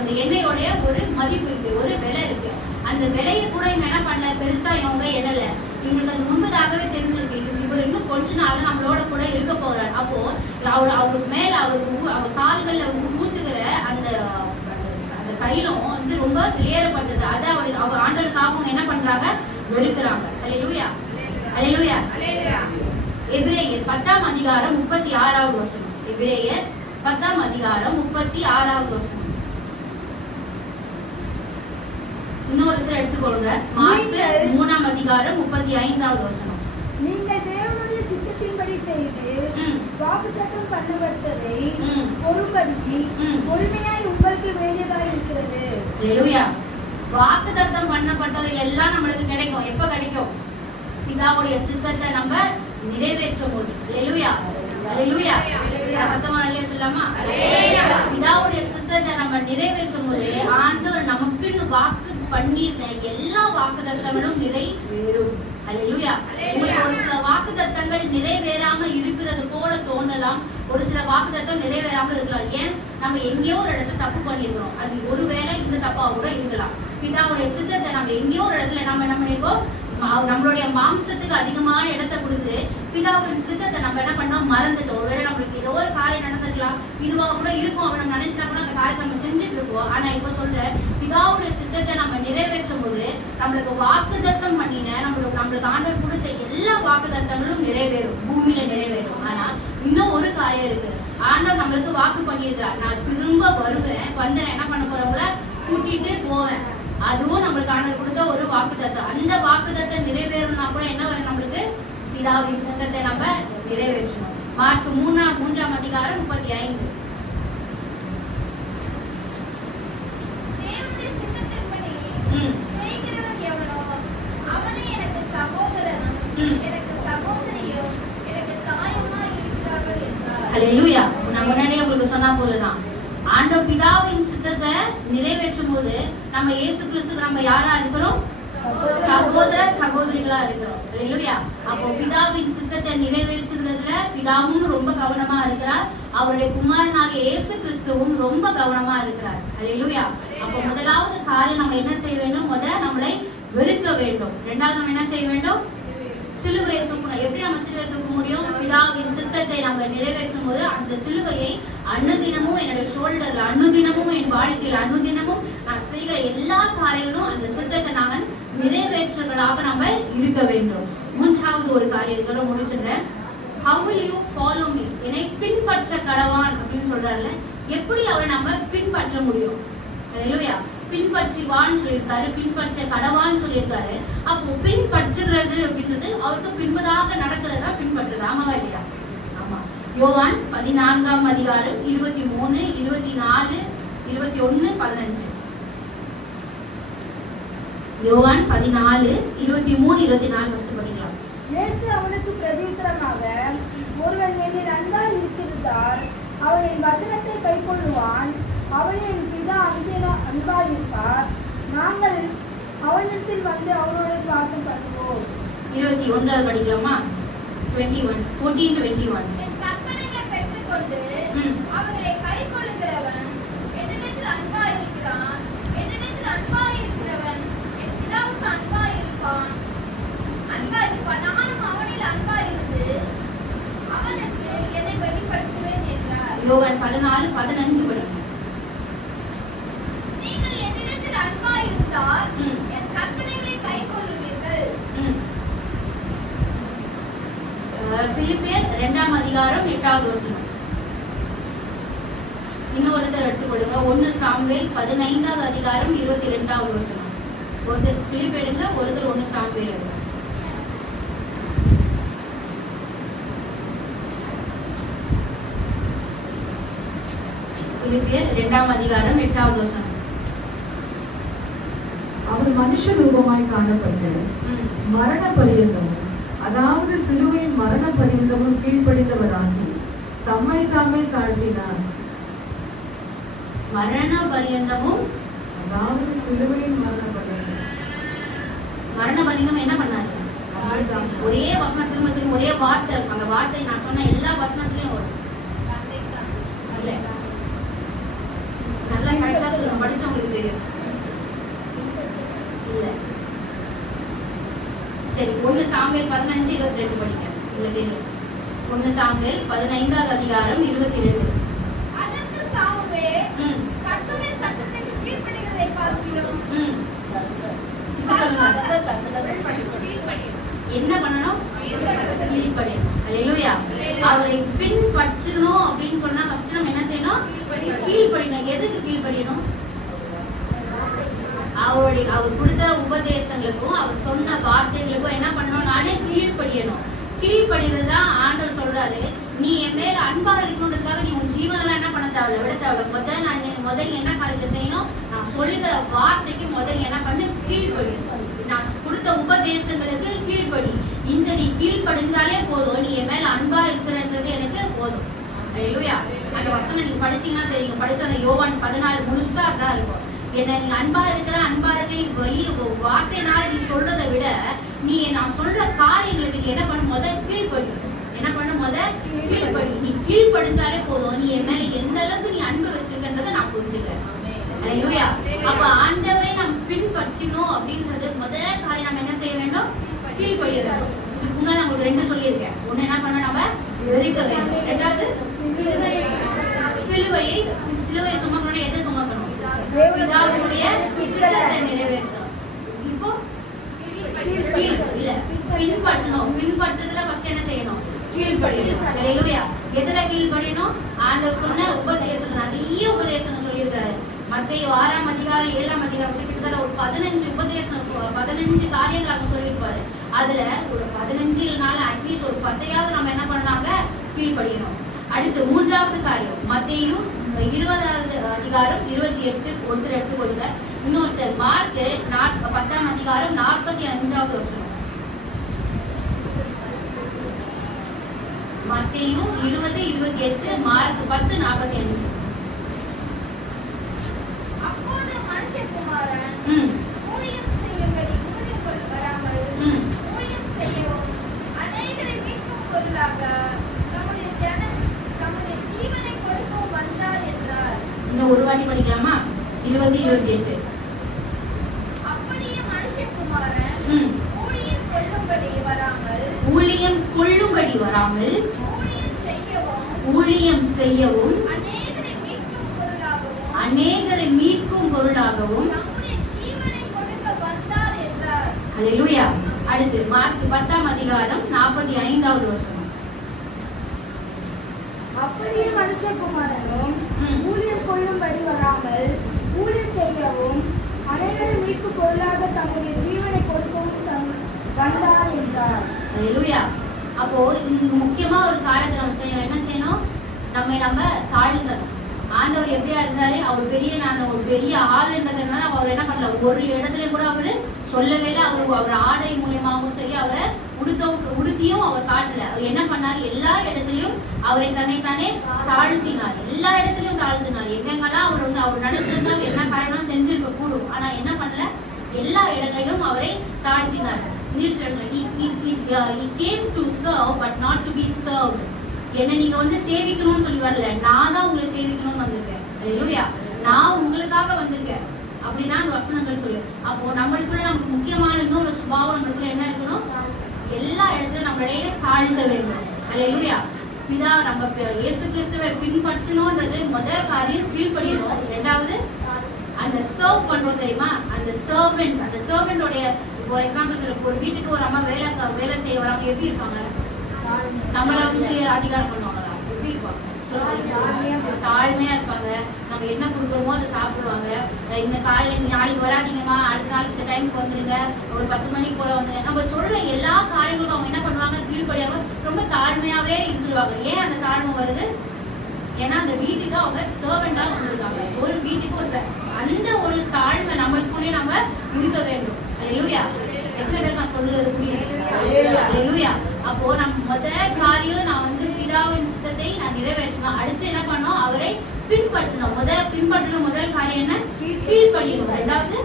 அந்த எண்ணெயோடைய ஒரு மதிப்பு இருக்கு, ஒரு விலை இருக்கு. அந்த விலையை கூட இவங்க என்ன பண்ணல, பெருசா இவங்க எண்ணல. இவங்களுக்கு அது முன்பதாகவே தெரிஞ்சிருக்கு. இவர் இன்னும் கொஞ்ச நாள் நம்மளோட கூட இருக்க போறாரு. அப்போ அவருக்கு மேல அவர் கால்கள்ல ஊத்துகிற அந்த தைலம் ரொம்ப வெளியேறப்பட்டது. அதை அவர் ஆண்டவருக்காக அவங்க என்ன பண்றாங்க? வெறுக்கிறாங்க. ஹல்லேலூயா, ஹல்லேலூயா. எபிரேயர் 10ஆம் அதிகாரம் 36வது வசனம். எபிரேயர் 10ஆம் அதிகாரம் 36வது வசனம். இன்னொருத்தர் எடுத்துக்கொள்ளுங்க. மார்க்கு 3ஆம் அதிகாரம் 35வது வசனம். நீங்கள் தேவனுடைய சித்தத்தின்படி செய்து வாக்குத்தத்தம் பண்ணப்பட்டதை ஒருபடி பொறுமையாய் உங்களுக்கு வேண்டியதாக இருக்கிறது. ஹல்லேலூயா. வாக்குத்தத்தம் பண்ணப்பட்டவை எல்லாம் நம்மளுக்கு கிடைக்கும். எப்ப கிடைக்கும்? பிதாவுடைய சித்தத்தை நம்ம நிறைவேற்றும் போது. ஹல்லேலூயா, ஹல்லேலூயா. மத்தவங்களே சொல்லாமா? பிதாவுடைய சித்தத்தை நம்ம நிறைவேற்றும் போது ஆண்டவர் நமக்குன்னு வாக்கு பண்ணியிருக்க எல்லா வாக்குத்தத்தங்களும் நிறைவேறும். ஹல்லேலூயா. உங்களுக்கு ஒரு சில வாக்குத்தத்தங்கள் நிறைவேறாம இருக்கிறது போல தோணலாம். ஒரு சில வாக்குத்தத்தம் நிறைவேறாமல் இருக்கலாம். ஏன்? நம்ம எங்கேயோ ஒரு இடத்துல தப்பு பண்ணியிருக்கிறோம். அது ஒருவேளை இந்த தப்பா கூட இருக்கலாம். பிதாவுடைய சித்தத்தை நம்ம எங்கேயோ ஒரு இடத்துல நம்ம என்ன பண்ணிருக்கோம்? நம்மளுடைய மாம்சத்துக்கு அதிகமான இடத்தை கொடுத்து பிதாவின் சித்தத்தை நம்ம என்ன பண்ணோம்? மறந்துட்டோம். ஒருவேளை நம்மளுக்கு ஏதோ ஒரு காரியம் நடந்திருக்கலாம், இதுவாக கூட இருக்கும். அவன் நம்ம நினைச்சினா கூட அந்த காரியத்தை நம்ம செஞ்சுட்டு இருப்போம். ஆனா இப்ப சொல்ற பிதாவுடைய சித்தத்தை நம்ம நிறைவேற்றும் போது நம்மளுக்கு வாக்குத்தத்தம் பண்ணின நம்மளுக்கு ஆண்டவர் கொடுத்த எல்லா வாக்குத்தத்தங்களும் நிறைவேறும், பூமியில நிறைவேறும். ஆனா இன்னும் ஒரு காரியம் இருக்கு. ஆண்டவர் நம்மளுக்கு வாக்கு பண்ணியிருக்கிறார், நான் திரும்ப வருவேன், வந்து நான் என்ன பண்ண போறவங்கள கூட்டிட்டு போவேன். அதுவும் நம்மளுக்கு ஆண்டவர் கொடுத்த ஒரு வாக்குத்தத்தம். அந்த வாக்குத்தத்தம் நிறைவேறணும்னா கூட என்ன வரும்? நம்மளுக்கு பிதாவின் சித்தத்தை நம்ம நிறைவேற்றணும். மார்க்கு 3ஆம் அதிகாரம் 35. ஹல்லேலூயா. நான் முன்னாடியே உங்களுக்கு சொன்னா போலதான் ஆண்டவர் பிதாவின் சித்தத்தை நிறைவேற்றும் போது நம்ம இயேசு கிறிஸ்து நம்ம யாரா இருக்கிறோம்? சகோதர சகோதரிகளா இருக்கிறோம். இல்லையா? அப்போ பிதாவின் சித்தத்தை நிறைவேற்றுறதுல பிதாவும் ரொம்ப கவனமா இருக்கிறார். அவருடைய குமாரனாகிய இயேசு கிறிஸ்துவும் ரொம்ப கவனமா இருக்கிறார். இல்லையா? அப்போ முதலாவது காரியம் நம்ம என்ன செய்ய வேண்டும்? நம்மளை வெறுக்க வேண்டும். இரண்டாவது நம்ம என்ன செய்ய வேண்டும்? சிலுவையை தூக்கணும். எப்படி நம்ம சிலுவையை தூக்க முடியும்? பிதாவின் சித்தத்தை நம்ம நிறைவேற்றும் போது அந்த சிலுவையை அனுதினமும் என்னுடைய ஷோல்டர்ல, அனுதினமும் என் வாழ்க்கையில், அனுதினமும் நான் செய்கிற எல்லா காரியங்களும் அந்த சித்தத்தை நாங்கள் நிறைவேற்றுகளாக நம்ம இருக்க வேண்டும். மூன்றாவது ஒரு காரியத்தோட முடிச்சிருந்தேன். How will you follow me? என்னை பின்பற்ற கடவான் அப்படின்னு சொல்றாருல. எப்படி அவரை நம்ம பின்பற்ற முடியும்? இல்லையா? பின்பற்றிவான்னு சொல்லியிருக்காரு, பின்பற்ற கடவான்னு சொல்லியிருக்காரு. அப்போ பின்பற்றுறது அப்படின்றது அவருக்கு பின்பதாக நடக்கிறதா பின்பற்றுறது? ஆமாவா இல்லையா? ஆமா. யோவான் 14ஆம் அதிகாரம் 23, 24, 21, 15. யோவான் 14, 23, 24 ஃபர்ஸ்ட் படிக்கலாம். இயேசு அவனுக்கு பிரதியுத்தரமாக, ஒருவன் என்னில் அன்பாய் இருக்கிறதால் அவன் என் வசனத்தை கைக்கொள்ளுவான். அவன் என் பிதா அன்பாயிருப்பார். நாங்கள் அவனிடத்தில் வந்து அவனோட வாசம் பண்ணுவோம். 21 படிக்கலாமா? 21, 14 to 21. என் கற்பனைகளை பெற்றுக்கொண்டு அவர்களை கைக்கொள்ளுகிறவன் என்னிடத்தில் அன்பாயிருக்கிறான். என்னிடத்தில் அன்பாயிருக்கிறவன் என் பிதாவுக்கு அன்பாயிருப்பான். நானும் அவனில் அன்பாயிருந்து அவனுக்கு என்னை வெளிப்படுத்துவேன் என்றார். யோவான் 14, 15 படிக்கலாம். நீங்கள் என்னிடத்தில் அன்பாயிருந்தால் என் கற்பனைகளை கைக்கொள்ளுவீர்கள். பிலிப்பியர் 2ஆம் அதிகாரம் 8வது வசனம். இன்னொருத்தர் எடுத்துக்கொள்ளுங்க. 1 சாமுவேல் 15வது அதிகாரம் 22வது வசனம். ஒருத்தர் பிலிப் எடுங்க, ஒருத்தர் 1 சாமுவேல் எடுங்க. பிலிப்பியர் 2ஆம் அதிகாரம் 8வது வசனம். அவர் மனுஷ ரூபமாய் காணப்பட்டு மரண பரியந்தமும், அதாவது சிலுவையின் மரண பரியந்தமும் கீழ்ப்படிந்தவராகி தம்மை தாமே தாழ்த்தினார். மரண பரியந்தமும், அதாவது சிலுவையின் மரண பரியந்தம். மரண பரியந்தம் என்ன பண்ணாரு? ஒரே வசனம் திரும்ப திரும்ப ஒரே வார்த்தை. அந்த வார்த்தை நான் சொன்ன எல்லா வசனத்திலையும் வரும். நல்லா கரெக்டா சொல்லுங்க, படிச்சவங்களுக்கு தெரியும். இல்ல சரி, 1 சாமுவேல் 15, 22 படிக்க. இல்ல தெரியும். 1 சாமுவேல் 15வது அதிகாரம் 22. அதற்கு சாமுவேல் கர்த்தருடைய சத்தத்துக்கு கீழ்ப்படிகிறதை பார்க்கிறோம். என்ன பண்ணணும்? கீழ்ப்படியணும். அல்லேலூயா. அவரை பின்பற்றணும் அப்படின்னு சொன்னா ஃபர்ஸ்ட் நம்ம என்ன செய்யணும்? கீழ்ப்படியணும். எதுக்கு கீழ்ப்படியணும்? அவர் கொடுத்த உபதேசங்களுக்கும் அவர் சொன்ன வார்த்தைகளுக்கும் என்ன பண்ணணும்? நானே கீழ்ப்படியணும். கீழ்ப்படிறதுதான் ஆண்டவர் சொல்றாரு. நீ என் மேல அன்பா இருக்கணுன்றதுக்காக நீ உன் ஜீவனெல்லாம் என்ன பண்ண தேவையில்ல, விட தேவையில்ல. முதல் என்ன காரியத்தை செய்யணும்? நான் சொல்கிற வார்த்தைக்கு முதல் என்ன பண்ணு? கீழ்ப்படியணும். நான் கொடுத்த உபதேசங்களுக்கு கீழ்ப்படி. இந்த நீ கீழ்ப்படிஞ்சாலே போதும். நீ என் மேல அன்பா இருக்கிறன்றது எனக்கு போதும். அல்லேலூயா. அந்த வசனம் நீங்க படிச்சீங்கன்னா தெரியும். படிச்ச அந்த யோவான் 14 முழுசா தான் இருக்கும். என்ன நீ அன்பா இருக்கிற நீ வெளியே வார்த்தையினால நீ சொல்றதை விட நீ நான் சொல்ற காரியங்களுக்கு நீ என்ன பண்ண? முதல் கீழ்ப்படி. என்ன பண்ண? முதல் கீழ்ப்படி. நீ கீழ்ப்படிஞ்சாலே போதும். நீ என் மேல எந்த அளவுக்கு நீ அன்பு வச்சிருக்கன்றதை நான் புரிஞ்சுக்கிறேன். அல்லேலூயா. அப்ப ஆண்டவரை நாம் பின்பற்றணும் அப்படின்றது முதல் காரியம் நம்ம என்ன செய்ய வேண்டும்? கீழ்ப்படிய வேண்டும். இதுக்கு முன்னாடி நான் உங்களுக்கு 2 சொல்லியிருக்கேன். ஒண்ணு என்ன பண்ண? நம்ம வெறுக்க வேண்டும். ரெண்டாவது சிலுவையை சுமக்கணும். எதை சுமக்கணும்? பிதாவுடைய சித்தத்தை நிறைவேற்றணும். இப்போ பின்பற்றணும். பின்பற்றதுல ஃபர்ஸ்ட் என்ன செய்யணும்? கீழ்ப்படியணும். அல்லேலூயா. எதுல கீழ்ப்படியணும்? ஆண்டவர் சொன்ன உபதேசம், நிறைய உபதேசம் சொல்லியிருக்காரு. மத்தேயு 6ஆம் அதிகாரம் 7ஆம் அதிகாரம் கிட்டத்தட்ட ஒரு 15 உபதேசம், 15 காரியங்கள் அங்க சொல்லியிருப்பாரு. அதுல ஒரு 15னால அட்லீஸ்ட் ஒரு 10யாவது நம்ம என்ன பண்ணாங்க? கீழ்ப்படியணும். அடுத்து 3வது காரியம் மத்தேயு 20வது அதிகாரம் 28 ஒருத்தர் எடுத்துக்கொள்ளுங்க. இன்னொருத்தர் மார்க் 10ஆம் அதிகாரம் 45வது வசனம். மத்தேயு 20, 28, மார்க் 10, 45. வாட்டி படிக்கலாமா? 20-28. அப்படியே மனுஷகுமாரன் ம். ஊழியம் கொள்ளும்படி வராமல் ஊழியம் கொள்ளும்படி வராமல் ஊழியம் செய்யவும் ஊழியம் செய்யவும் அநேகரை மீட்கும் பொருளாகவும் அநேகரை மீட்கும் பொருளாகவும் நம்முடைய ஜீவனை கொடுக்க வந்தார் என்றார். அல்லேலூயா. அடுத்து மார்க் 10ஆம் அதிகாரம் 45வது வசனம். அப்படியே மனுஷகுமாரனும் ம். ஊழியம் கொள்ளும்படி வராமல் ஊழியம் செய்யவும் அநேகரை மீட்கும் பொருளாக தம்முடைய ஜீவனை கொடுக்கவும் வந்தார் என்றார். அல்லேலூயா. அப்போ இங்க முக்கியமா ஒரு காரியத்தை நம்ம செய்யணும். என்ன செய்யணும்? நம்ம தாழ்த்தணும். ஆண்டவர் எப்படியா இருந்தாரு? அவர் பெரிய ஒரு பெரிய ஆளுன்றதுனால அவர் என்ன பண்ணல, ஒரு இடத்துல கூட அவரு சொல்லவே இல்லை. அவர் ஆடை மூலியமாகவும் சரி, அவரை உடுத்தியும் அவர் காட்டல. அவர் என்ன பண்ணாரு? எல்லா இடத்துலயும் அவரை தன்னைத்தானே தாழ்த்தினார். எல்லா இடத்துலயும் தாழ்த்தினார். எங்கெங்கெல்லாம் அவர் நடத்திருந்தா என்ன காரணம் செஞ்சிருக்க கூடும். ஆனா என்ன பண்ணல? எல்லா இடங்களிலும் அவரை தாழ்த்தினார். இங்கிலீஷ்ல he came to serve but not to be served. என்ன நீங்க சேவிக்கணும்னு சொல்லி வரல, நான் தான் உங்களை சேவிக்கணும்னு வந்திருக்கேன். அல்லேலூயா. நான் உங்களுக்காக வந்திருக்கேன். அப்படிதான் அந்த வசனங்கள் சொல்லு. அப்போ நம்மளுக்குள்ள நமக்கு முக்கியமான இன்னொரு சுபாவம் நம்மளுக்குள்ள என்ன இருக்கணும்? எல்லா இடத்துலயும் நம்மளுடைய தாழ்ந்த வேண்டும். அல்லேலூயா. பிதா நம்ம இயேசு கிறிஸ்துவை பின்பற்றணும்ன்றது முதல் காரியம் கீழ்ப்படியணும். இரண்டாவது அந்த சர்வ் பண்றோம் தெரியுமா? அந்த சர்வெண்டோடைய ஒரு எக்ஸாம்பிள் சொல்ல, ஒரு வீட்டுக்கு ஒரு அம்மா வேலை செய்ய வராங்க. எப்படி இருப்பாங்க? நம்மள அதிகாரம் பண்ணுவாங்களா? எப்படி இருப்பாங்க? தாழ்மையா இருப்பாங்க. நம்ம என்ன கொடுக்குறோமோ அதை சாப்பிடுவாங்க. இந்த காலையில நாளைக்கு வராதிங்கம்மா, அடுத்த நாள் இந்த டைமுக்கு வந்துருங்க, ஒரு 10 மணிக்கு போல வந்துருங்க. நம்ம சொல்ற எல்லா காரியங்களுக்கும் அவங்க என்ன பண்ணுவாங்க? கீழ்ப்படியாக ரொம்ப தாழ்மையாவே இருந்துருவாங்க. ஏன் அந்த தாழ்மை வருது? ஏன்னா அந்த வீட்டுக்கு அவங்க சர்வெண்டா வந்திருக்காங்க. ஒரு வீட்டுக்கு அந்த ஒரு தாழ்மை நம்மளுக்குள்ளே நம்ம இருக்க வேண்டும். அல்லேலூயா. எத்தனை பேர் நான் சொல்றது புரியுது? அல்லேலூயா. அப்போ நம்ம முதல் காரியம் நான் பிதாவின் சித்தத்தை நான் நிறைவேற்றணும். அடுத்து என்ன பண்ணோம்? அவரை பின்பற்றணும். முதல் காரியம் என்ன? கீழ்ப்படியணும். இரண்டாவது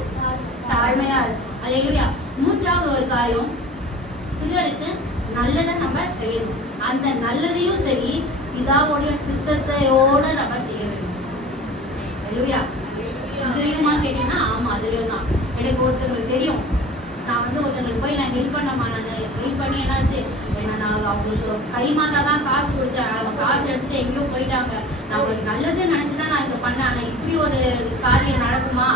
தாழ்மையா இருக்கும். அல்லேலூயா. மூன்றாவது ஒரு காரியம், பிறருக்கு நல்லதை நம்ம செய்யணும். அந்த நல்லதையும் சரி பிதாவுடைய சித்தத்தையோட நம்ம செய்ய வேண்டும். அல்லேலூயா. இதுலயுமா கேட்டீங்கன்னா ஆமா, அதுலயும் தான். எனக்கு ஒருத்தருக்கு தெரியும், நான் ஒருத்தங்களுக்கு போய் நான் ஹெல்ப் பண்ணமா, நான் ஹெல்ப் பண்ணி என்னாச்சு, நான் அவங்களுக்கு கைமாத்தா தான் காசு கொடுத்தேன். அவங்க காசு எடுத்துட்டு எங்கேயோ போயிட்டாங்க. நான் ஒரு நல்லதுன்னு நினைச்சுதான் நான் இங்க பண்ணேன். ஆனா இப்படி ஒரு காரியம் நடக்குமா?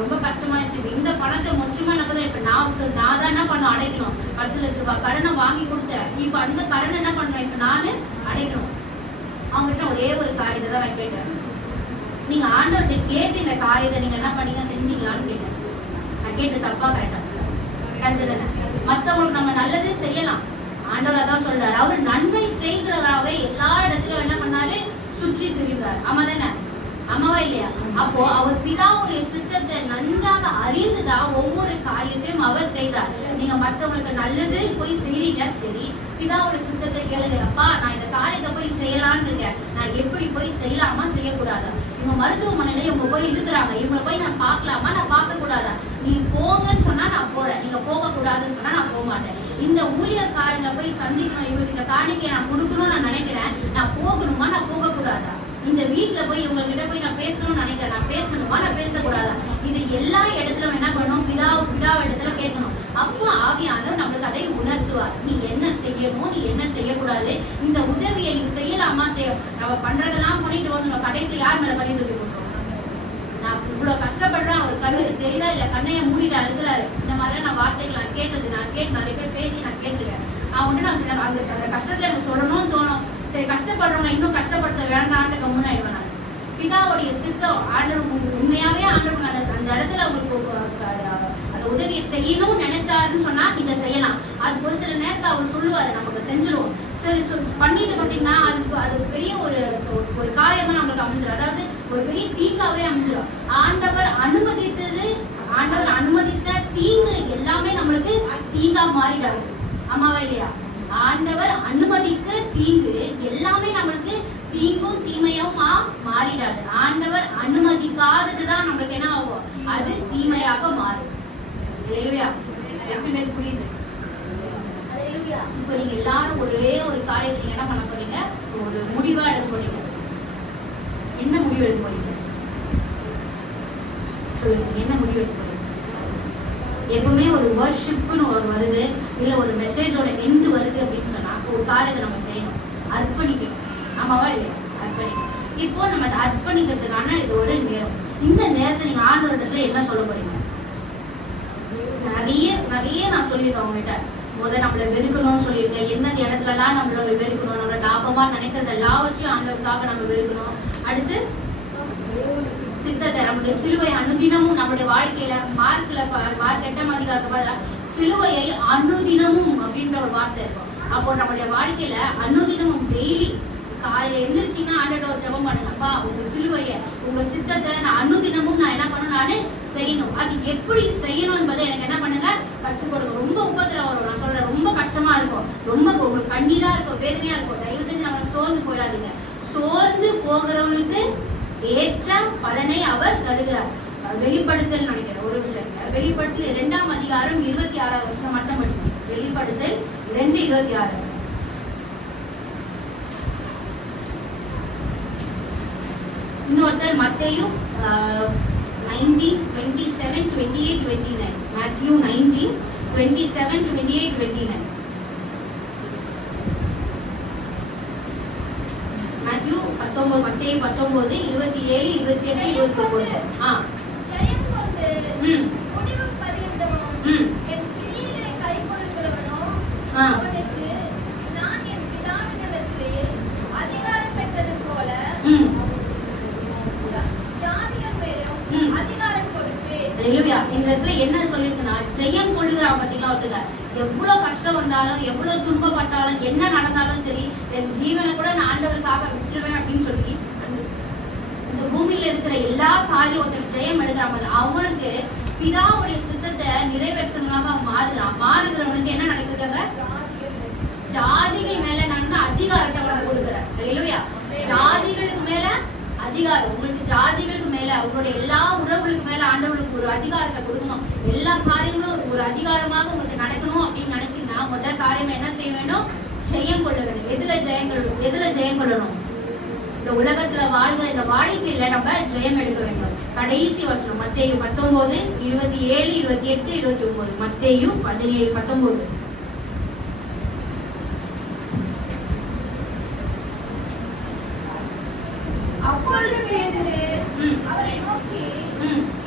ரொம்ப கஷ்டமாயிடுச்சு. இந்த பணத்தை முற்றுமா எனக்கு தான். இப்ப நான் தான் என்ன பண்ண அடைக்கணும். 10 லட்சம் ரூபாய் கடனை வாங்கி கொடுத்தேன். இப்ப அந்த கடனை என்ன பண்ணுவேன்? இப்ப நானு அடைக்கணும். அவங்ககிட்ட ஒரே ஒரு காரியத்தை தான் நான் கேட்டேன். நீங்க ஆண்டவர்கிட்ட கேட்டு இந்த காரியத்தை நீங்க என்ன பண்ணீங்க, செஞ்சீங்களான்னு கேட்டேன். நான் கேட்டு தப்பா கரெக்டா? கரெக்டு தானே? மத்தவங்களுக்கு நம்ம நல்லது செய்யலாம். ஆண்டவர் அதான் சொல்றாரு. அவர் நன்மை செய்கிறவராகவே எல்லா இடத்துலயும் என்ன பண்ணாரு? சுற்றி திரிந்தார். ஆமா தானே? ஆமாவா இல்லையா? அப்போ அவர் பிதாவுடைய சித்தத்தை நன்றாக அறிந்துதான் ஒவ்வொரு காரியத்தையும் அவர் செய்தார். நீங்க மற்றவங்களுக்கு நல்லது போய் செய்றீங்க, சரி, பிதாவோட சித்தத்தை கேளுங்க. அப்பா, நான் இந்த காரியத்தை போய் செய்யலான்னு இருக்கேன். நான் எப்படி போய் செய்யலாமா, செய்யக்கூடாதா? இவங்க மருத்துவமனையில இவங்க போய் இருக்கிறாங்க, இவங்களை போய் நான் பார்க்கலாமா, நான் பார்க்க கூடாதா? நீ போங்கன்னு சொன்னா நான் போறேன், நீங்க போக கூடாதுன்னு சொன்னா நான் போக மாட்டேன். இந்த ஊழியக்காரங்களை போய் சந்திக்கணும், இவங்களுக்கு இந்த காணிக்கை நான் கொடுக்கணும்னு நான் நினைக்கிறேன், நான் போகணுமா, நான் போக கூடாதா? இந்த வீட்டுல போய் இவங்க கிட்ட போய் நான் பேசணும்னு நினைக்கிறேன், நான் பேசணுமா, நான் பேசக்கூடாதா? இது எல்லா இடத்துலயும் என்ன பண்ணணும்? பிதா இடத்துல கேட்கணும். அப்போ ஆவியானவர் நம்மளுக்கு அதை உணர்த்துவார். நீ என்ன செய்யணும், நீ என்ன செய்யக்கூடாது, இந்த உதவியை நீ செய்யலாமா, நம்ம பண்றதெல்லாம் பண்ணிட்டு வந்து கடைசியில யார் மேல பண்ணி தூக்கி கொடுக்குறோம்? நான் இவ்வளவு கஷ்டப்படுறேன், அவர் கண்ணுக்கு தெரியுதா இல்ல, கண்ணைய மூடிட்டா இருக்கிறாரு. இந்த மாதிரி நான் வார்த்தைகள் நான் கேட்டு நிறைய பேர் பேசி நான் கேட்டிருக்கேன். அவன்கிட்ட நான் அந்த கஷ்டத்துல எனக்கு சொல்லணும்னு தோணும். சரி, கஷ்டப்படுறவங்க இன்னும் கஷ்டப்படுத்த வேண்டாம்னு கம்முன்னு ஆயிடுவேன் நான். பிதாவுடைய சித்தம் ஆண்டவர் உண்மையாவே ஆண்டவங்க அந்த இடத்துல அவங்களுக்கு அந்த உதவியை செய்யணும்னு நினைச்சாருன்னு சொன்னா நீங்க செய்யலாம். அது ஒரு சில நேரத்துல அவர் சொல்லுவாரு, நமக்கு செஞ்சிருவோம். சரி, பண்ணிட்டு பாத்தீங்கன்னா அது பெரிய ஒரு காரியமா நம்மளுக்கு அமைஞ்சிடும். அதாவது ஒரு பெரிய தீங்காவே அமைஞ்சிடும். ஆண்டவர் அனுமதித்த தீங்கு எல்லாமே நம்மளுக்கு தீங்கா மாறிடாது. ஆமாவா இல்லையா? ஆண்டவர் அனுமதிக்கிற தீங்கு எல்லாமே நம்மளுக்கு தீங்கும் தீமையுமா மாறிடாது. ஆண்டவர் அனுமதிக்காததுதான் நம்மளுக்கு என்ன ஆகும்? அது தீமையாக மாறும். எப்படி புரியுது? இப்ப நீங்க எல்லாரும் ஒரே ஒரு காரியத்தை என்ன பண்ண போறீங்க? ஒரு முடிவா எடுக்க போறீங்க. என்ன முடிவு எடுக்க போறீங்க? சொல்லுங்க, என்ன முடிவு எடுக்க போறீங்க? எப்பவுமே ஒரு வர்ஷிப்னு ஒரு வருது, இல்ல ஒரு மெசேஜோட எண்டு வருது அப்படின்னு சொன்னா ஒரு காரியத்தை நம்ம செய்யணும், அர்ப்பணிக்கணும். ஆமாவா இல்லையா? அர்ப்பணிக்கணும். இப்போ நம்ம அதை அர்ப்பணிக்கிறதுக்கான இது ஒரு நேரம். இந்த நேரத்தை நீங்க ஆண்டவரிடத்துல என்ன சொல்ல போறீங்க? நிறைய நான் சொல்லியிருக்கேன் உங்ககிட்ட. நம்மள வெறுக்கணும்னு சொல்லியிருக்கேன். எந்தெந்த இடத்துலலாம் நம்மள வெறுக்கணும், நம்மள லாபமா நினைக்கிறது எல்லாவற்றையும் ஆண்டவருக்காக நம்ம வெறுக்கணும். அடுத்து சித்தத்தை, நம்மளுடைய சிலுவை அனுதினமும் நம்மளுடைய வாழ்க்கையில மார்க் 8ஆம் அதிகாரத்துல சிலுவையை அனுதினமும் அப்படின்ற ஒரு வார்த்தை இருக்கும். அப்போ நம்மளுடைய வாழ்க்கையில அனுதினமும் டெய்லி காலையில எழுந்திரிச்சிங்கன்னா ஆண்டோட ஜெபம் பண்ணுங்க, அப்பா உங்க சிலுவையை உங்க சித்தத்தை நான் அனுதினமும் நான் என்ன பண்ணணும், நானு செய்யணும். அது எப்படி செய்யணும் என்பதை எனக்கு என்ன பண்ணுங்க, கற்றுக் கொடுங்க. ரொம்ப உபத்திரம் வரும், நான் சொல்றேன், ரொம்ப கஷ்டமா இருக்கும், ரொம்ப உங்களுக்கு கண்ணீரா இருக்கும், வேதனையா இருக்கும். தயவு செஞ்சு நம்மள சோர்ந்து போயிடாதீங்க. சோர்ந்து போகிறவங்களுக்கு ஏற்ற பலனை அவர் தருகிறார். வெளிப்படுத்தல் நினைக்கிறேன், ஒரு விஷயம் வெளிப்படுத்தல் 2ஆம் அதிகாரம் 26ஆம் வசனம் மட்டும் படிக்கணும். வெளிப்படுத்தல் 2:26. இன்னொருத்தர் மத்தேயு 19:27-28-29. Matthew 19:27-28-29. மத்தேயு 19:27-28-29. இந்த இடத்துல என்ன சொல்லியிருக்குன்னா, ஜெயம் கொள்ளுகிறான் பாத்தீங்களா ஒருத்தங்க. எவ்வளவு கஷ்டம் வந்தாலும், எவ்வளவு துன்பப்பட்டாலும், என்ன நடந்தாலும் சரி, என் ஜீவனை கூட நான் ஆண்டவருக்காக விட்டுருவேன் அப்படின்னு சொல்லி இந்த பூமியில இருக்கிற எல்லா காரியம் ஒருத்தர் ஜெயம் எடுக்கிறாங்க. அவனுக்கு பிதாவுடைய சித்தத்தை நிறைவேற்றவனாக அவன் மாறுகிறவனுக்கு என்ன நடக்குதுங்க, ஜாதிகள் மேல நடந்த அதிகாரத்தை அவனுக்கு கொடுக்குறார். இல்லையா? ஜாதிகளுக்கு மேல அதிகாரம், உங்களுக்கு ஜாதிகளுக்கு மேல அவங்களுடைய எல்லா உறவுகளுக்கு மேல ஆண்டவர்களுக்கு ஒரு அதிகாரத்தை கொடுக்கணும். எல்லா காரியங்களும் ஒரு அதிகாரமாக உங்களுக்கு நடக்கணும் அப்படின்னு நினைச்சீங்கன்னா முதல் காரியம் என்ன செய்ய வேண்டும், ஜெயம் கொள்ள வேண்டும். எதுல ஜெயம் கொள்ளணும்? இந்த உலகத்துல வாழ்கிற இந்த வாழ்க்கையில நம்ம ஜெயம் எடுக்க வேண்டும். கடைசி வசனம் மத்தேயு 19:27-28-29. மத்தேயு 17:19. அப்பொழுது பேதுரு அவரை நோக்கி,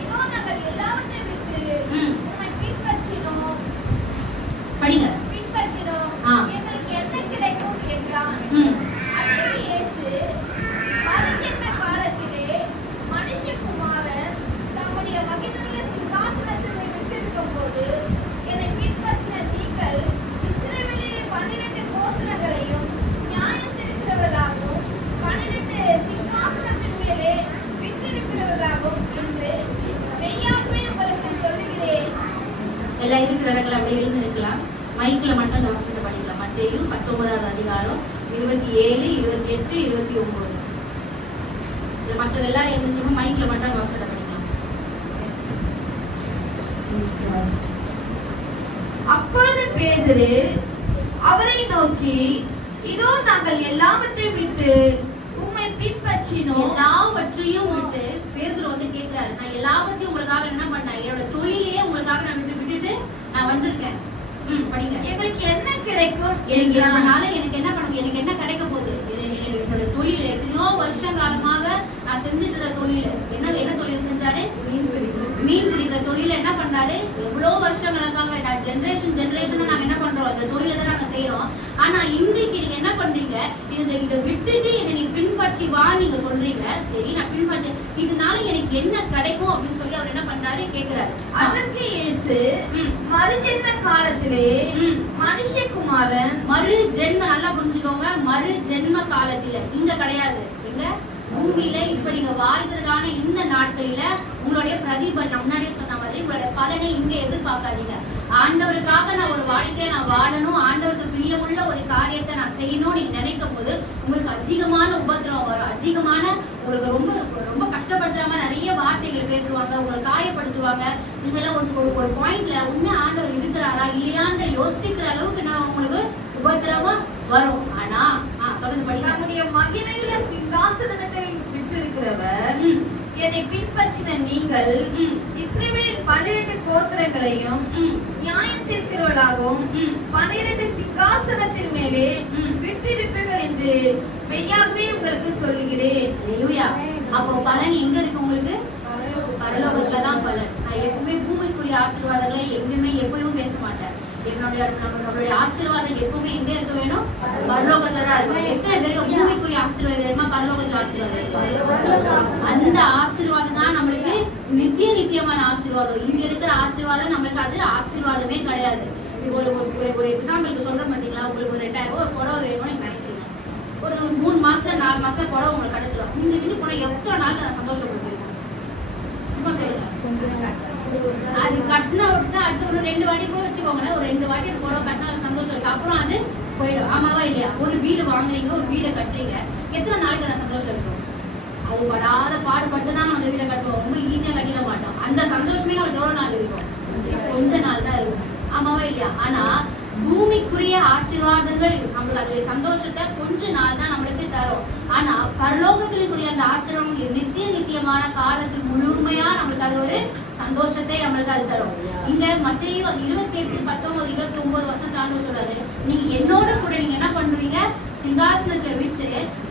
இதோ நாங்கள் எல்லாவற்றையும் விட்டு உம்மை பின்பற்றினோம். படிங்க. பின்பற்றினோம், எங்களுக்கு என்ன கிடைக்கும் என்றான். அதற்கு இயேசு, மறுஜென்ம காலத்திலே மனுஷகுமாரன் தம்முடைய மகிமையுள்ள சிங்காசனத்தில் விட்டிருக்கும் போது என்னை பின்பற்றின நீங்கள் இஸ்ரவேலிலே 12 கோத்திரங்களையும் நியாயத்திருக்கிறவர்களாகவும் 12 சிங்காசனத்தின் மேலே விட்டிருக்கிறவர்களாகவும் என்று மெய்யாகவே உங்களுக்கு சொல்லுகிறேன். எல்லாம் இருக்கிறவர்கள் அப்படியே எழுந்து நிற்கலாம். மைக்கில் மட்டும் அந்த வசனத்தை படிக்கலாம். மத்தேயு 19ஆம் அதிகாரம் 27-28-29. மற்ற எல்லாரும் எழுந்துச்சுமா மைக்கில் மட்டும் அந்த வசனத்தை படிக்கலாம். அப்பொழுது பேதுரு அவரை நோக்கி, இதோ நாங்கள் எல்லாவற்றையும் விட்டு உம்மை பின்பற்றினோம். எல்லாவற்றையும் விட்டு பேதுரு வந்து கேட்கிறாரு, நான் எல்லாவற்றையும் உங்களுக்காக என்ன பண்ணேன், என்னோட தொழிலையே உங்களுக்காக நான் விட்டுட்டு நான் வந்திருக்கேன். படிங்க. எங்களுக்கு என்ன கிடைக்கும்? அதனால எனக்கு என்ன பண்ணும், எனக்கு என்ன கிடைக்க போகுது? என்னோட தொழில் எத்தனையோ வருஷ காலமாக நான் செஞ்சுட்டு இருந்த தொழில் என்ன தொழில் செஞ்சாரு? மீன் பிடிக்கிற தொழில என்ன பண்றாரு? எவ்வளவு வருஷங்களுக்காக ஜெனரேஷன் நாங்க என்ன பண்றோம், அந்த தொழிலை தான் நாங்க செய்யறோம். ஆனா இன்றைக்கு நீங்க என்ன பண்றீங்க, இதை விட்டுட்டு என்னை நீ பின்பற்றி வா நீங்க சொல்றீங்க. சரி, நான் பின்பற்றி, இதனால எனக்கு என்ன கிடைக்கும் அப்படின்னு சொல்லி அவர் என்ன பண்றாரு கேட்கிறாரு. அதற்கு இயேசு, மறுஜென்ம காலத்திலே மனுஷகுமாரன், மறுஜென்ம, நல்லா புரிஞ்சுக்கோங்க, மறுஜென்ம காலத்தில, இங்க கிடையாது, இங்க பூமியில இப்ப நீங்க வாழ்கிறதான இந்த நாட்களில உங்களுடைய பிரதிபலன், முன்னாடியே சொன்ன மாதிரி உங்களுடைய பலனை இங்க எதிர்பார்க்காதீங்க. ஆண்டவருக்காக நான் ஒரு வாழ்க்கையை நான் வாழணும், ஆண்டவருக்கு பிரியமுள்ள ஒரு காரியத்தை நான் செய்யணும் நீங்க நினைக்கும் போது உங்களுக்கு அதிகமான உபத்திரவம் வரும். அதிகமான உங்களுக்கு ரொம்ப ரொம்ப கஷ்டப்படுத்துற மாதிரி நிறைய வார்த்தைகள் பேசுவாங்க, உங்களை காயப்படுத்துவாங்க. நீங்களாம் ஒரு பாயிண்ட்ல உண்மை ஆண்டவர் இருக்கிறாரா இல்லையான்ற யோசிக்கிற அளவுக்கு நான் உங்களுக்கு உபத்திரவம் வரும். ஆனா தொடர்ந்து படிக்க, நம்முடைய மகிமையுள்ள சிங்காசனத்தை விட்டு இருக்கிறவர் என்னை பின்பற்றின நீங்கள் இஸ்ரவேலின் 12 கோத்திரங்களையும் நியாயம் தீர்க்கிறவர்களாகவும் 12 சிங்காசனத்தின் மேலே விட்டிருப்பீர்கள் என்று மெய்யாகவே உங்களுக்கு சொல்லுகிறேன். ஹல்லேலூயா. அப்போ பலன் எங்க இருக்கு உங்களுக்கு? பரலோகத்துல தான் பலன். நான் எப்பவுமே பூமிக்குரிய ஆசீர்வாதங்களை எங்கேயுமே எப்பவும் பேச மாட்டேன். நம்மளுடைய ஆசீர்வாதம் எப்பவுமே எங்க இருக்க வேணும்? பரலோகத்துல தான் இருக்கணும். எத்தனை பேருக்கு பூமிக்குரிய ஆசீர்வாதம் வேணுமா? பரலோகத்துல ஆசீர்வாதம். அந்த ஆசீர்வாதம் தான் நம்மளுக்கு நித்தியமான ஆசீர்வாதம். இங்க இருக்கிற ஆசீர்வாதம் நம்மளுக்கு அது ஆசீர்வாதமே கிடையாது. ஒரு எக்ஸாம்பிளுக்கு சொல்றேன் பாத்தீங்களா, உங்களுக்கு ஒரு 2000 ஒரு புடவை வேணும்னு நினைக்கிறீங்க. ஒரு 3 மாசத்துல 4 மாசத்துல புடவை உங்களுக்கு கிடைச்சிடும். இந்த போனா எத்தனை நாளுக்கு நான் சந்தோஷப்படுத்திருக்கேன்? சும்மா சொல்லுங்க. அது கட்டின விட்டு அடுத்த ஒரு 2 வாட்டி கூட வச்சுக்கோங்களேன். ஒரு 2 வாட்டி அந்த புடவை கட்டினா சந்தோஷம் இருக்கு. அப்புறம் அது போயிடும். ஆமாவா இல்லையா? ஒரு வீடு வாங்குறீங்க, ஒரு வீடை கட்டுறீங்க, எத்தனை நாளைக்கு அந்த சந்தோஷம் இருக்கும்? அது படாத பாடுபட்டு தான் நம்ம அந்த வீடை கட்டுவோம். ரொம்ப ஈஸியா கட்டிட மாட்டோம். அந்த சந்தோஷமே நம்மளுக்கு எவ்வளவு நாள் இருக்கும்? கொஞ்ச நாள் தான் இருக்கும். ஆமாவா இல்லையா? ஆனா பூமிக்குரிய ஆசீர்வாதங்கள் நம்மளுக்கு அதோட சந்தோஷத்தை கொஞ்ச நாள் தான் நம்மளுக்கு தரும். ஆனா பரலோகத்திற்குரிய அந்த ஆசீர்வாதம் நித்தியமான காலத்தில் முழுமையா நம்மளுக்கு அது ஒரு சந்தோஷத்தை நம்மளுக்கு அது தரும். இங்க மத்தேயு 28, 19, 29 வருஷம் தாண்டி சொல்றாரு, நீங்க என்னோட கூட நீங்க என்ன பண்ணுவீங்க? சிங்காசனத்துல வச்சு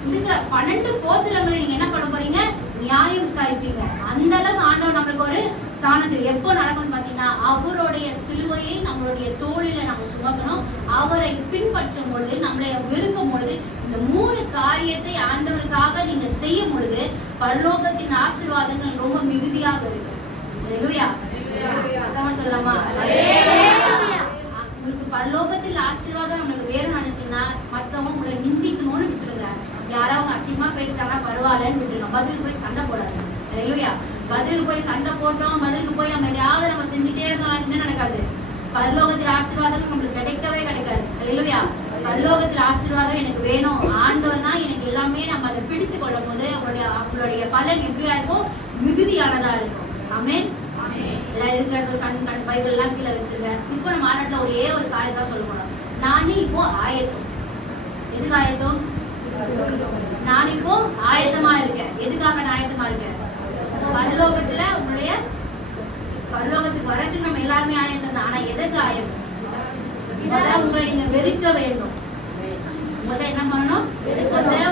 இருக்கிற 12 கோத்திரங்களை நீங்க என்ன பண்ண போறீங்க? நியாயம் விசாரிப்பீங்க. அந்த அளவு ஆண்டவர் நம்மளுக்கு ஒரு ஸ்தானத்தில் எப்போ நடக்கும்னு பாத்தீங்கன்னா, அவருடைய சிலுவையை நம்மளுடைய தோளில நம்ம சுமக்கணும். அவரை பின்பற்றும் பொழுது, நம்மளை வெறுக்கும் பொழுது, இந்த 3 காரியத்தை ஆண்டவருக்காக நீங்க செய்யும் பொழுது பரலோகத்தின் ஆசீர்வாதங்கள் ரொம்ப மிகுதியாக இருக்கும். ஹல்லேலூயா. சொல்லலாமா? உங்களுக்கு பரலோகத்தில் ஆசீர்வாதம் நம்மளுக்கு வேணும்னு நினைச்சீங்கன்னா மத்தவங்க உங்களை நிந்திக்கணும்னு விட்டுருங்க. யாராவது அவங்க அசிங்கமா பேசிட்டாங்கன்னா பரவாயில்லன்னு விட்டுருங்க. பதிலுக்கு போய் சண்டை போடாது. ஹல்லேலூயா. பதிலுக்கு போய் சண்டை போட்டோம், பதிலுக்கு போய் நம்ம எதையாவது நம்ம செஞ்சுட்டே இருந்தோம், என்ன நடக்காது? பரலோகத்தில் ஆசீர்வாதம் நம்மளுக்கு கிடைக்கவே கிடைக்காது. ஹல்லேலூயா. பரலோகத்தில் ஆசீர்வாதம் எனக்கு வேணும், ஆண்டவர் தான் எனக்கு எல்லாமே, நம்ம அதை பிடித்து கொள்ளும் போது அவங்களுடைய பலன் எப்படியா இருக்கும்? மிகுதியானதா இருக்கும். ஆமென். எல்லாம் இருக்கிறது ஒரு கண் பைபிள் எல்லாம் கீழே வச்சிருங்க. இப்போ நம்ம மாநாட்டில் ஒரே ஒரு காரியத்தை தான் சொல்ல போறோம். நானே இப்போ ஆயத்தம். எதுக்கு ஆயத்தம்? நான் இப்போ ஆயத்தமா இருக்கேன். எதுக்காக நான் ஆயத்தமா இருக்கேன்? பரலோகத்துல பரலோகத்துக்கு வரதுக்கு நம்ம எல்லாருமே ஆயத்தம் தான். ஆனா எதுக்கு ஆயத்தம்? உங்களை நீங்க வெறுக்க வேண்டும். முதல்ல என்ன பண்ணணும்?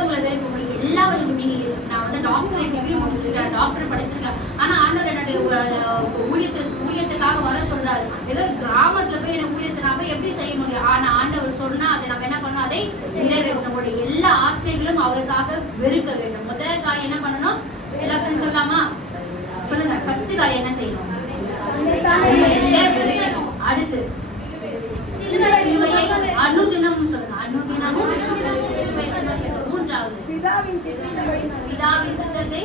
உங்களை வெறுக்க முடியும். எல்லாருக்கும் நீங்க நான் டாக்டரேட் டிகிரி முடிச்சிருக்கேன், டாக்டர் படிச்சிருக்கேன். ஆனா ஆண்டவர் என்னுடைய ஊழியத்துக்காக வர சொல்றாரு. ஏதோ கிராமத்துல போய் எனக்கு ஊழியத்தை நான் போய் எப்படி செய்ய முடியும்? ஆனா ஆண்டவர் சொன்னா அதை நம்ம என்ன பண்ணணும்? அதை நிறைவேற்றணும். நம்மளுடைய எல்லா ஆசைகளும் அவருக்காக வெறுக்க வேண்டும். முதல் காரியம் என்ன பண்ணணும்? எல்லாரும் சொல்லலாமா? சொல்லுங்க. ஃபர்ஸ்ட் காரியம் என்ன செய்யணும்? அடுத்து அனுதினம் சொல்லுங்க. அனுதினமும் மூன்றாவது பிதாவின் சித்தத்தை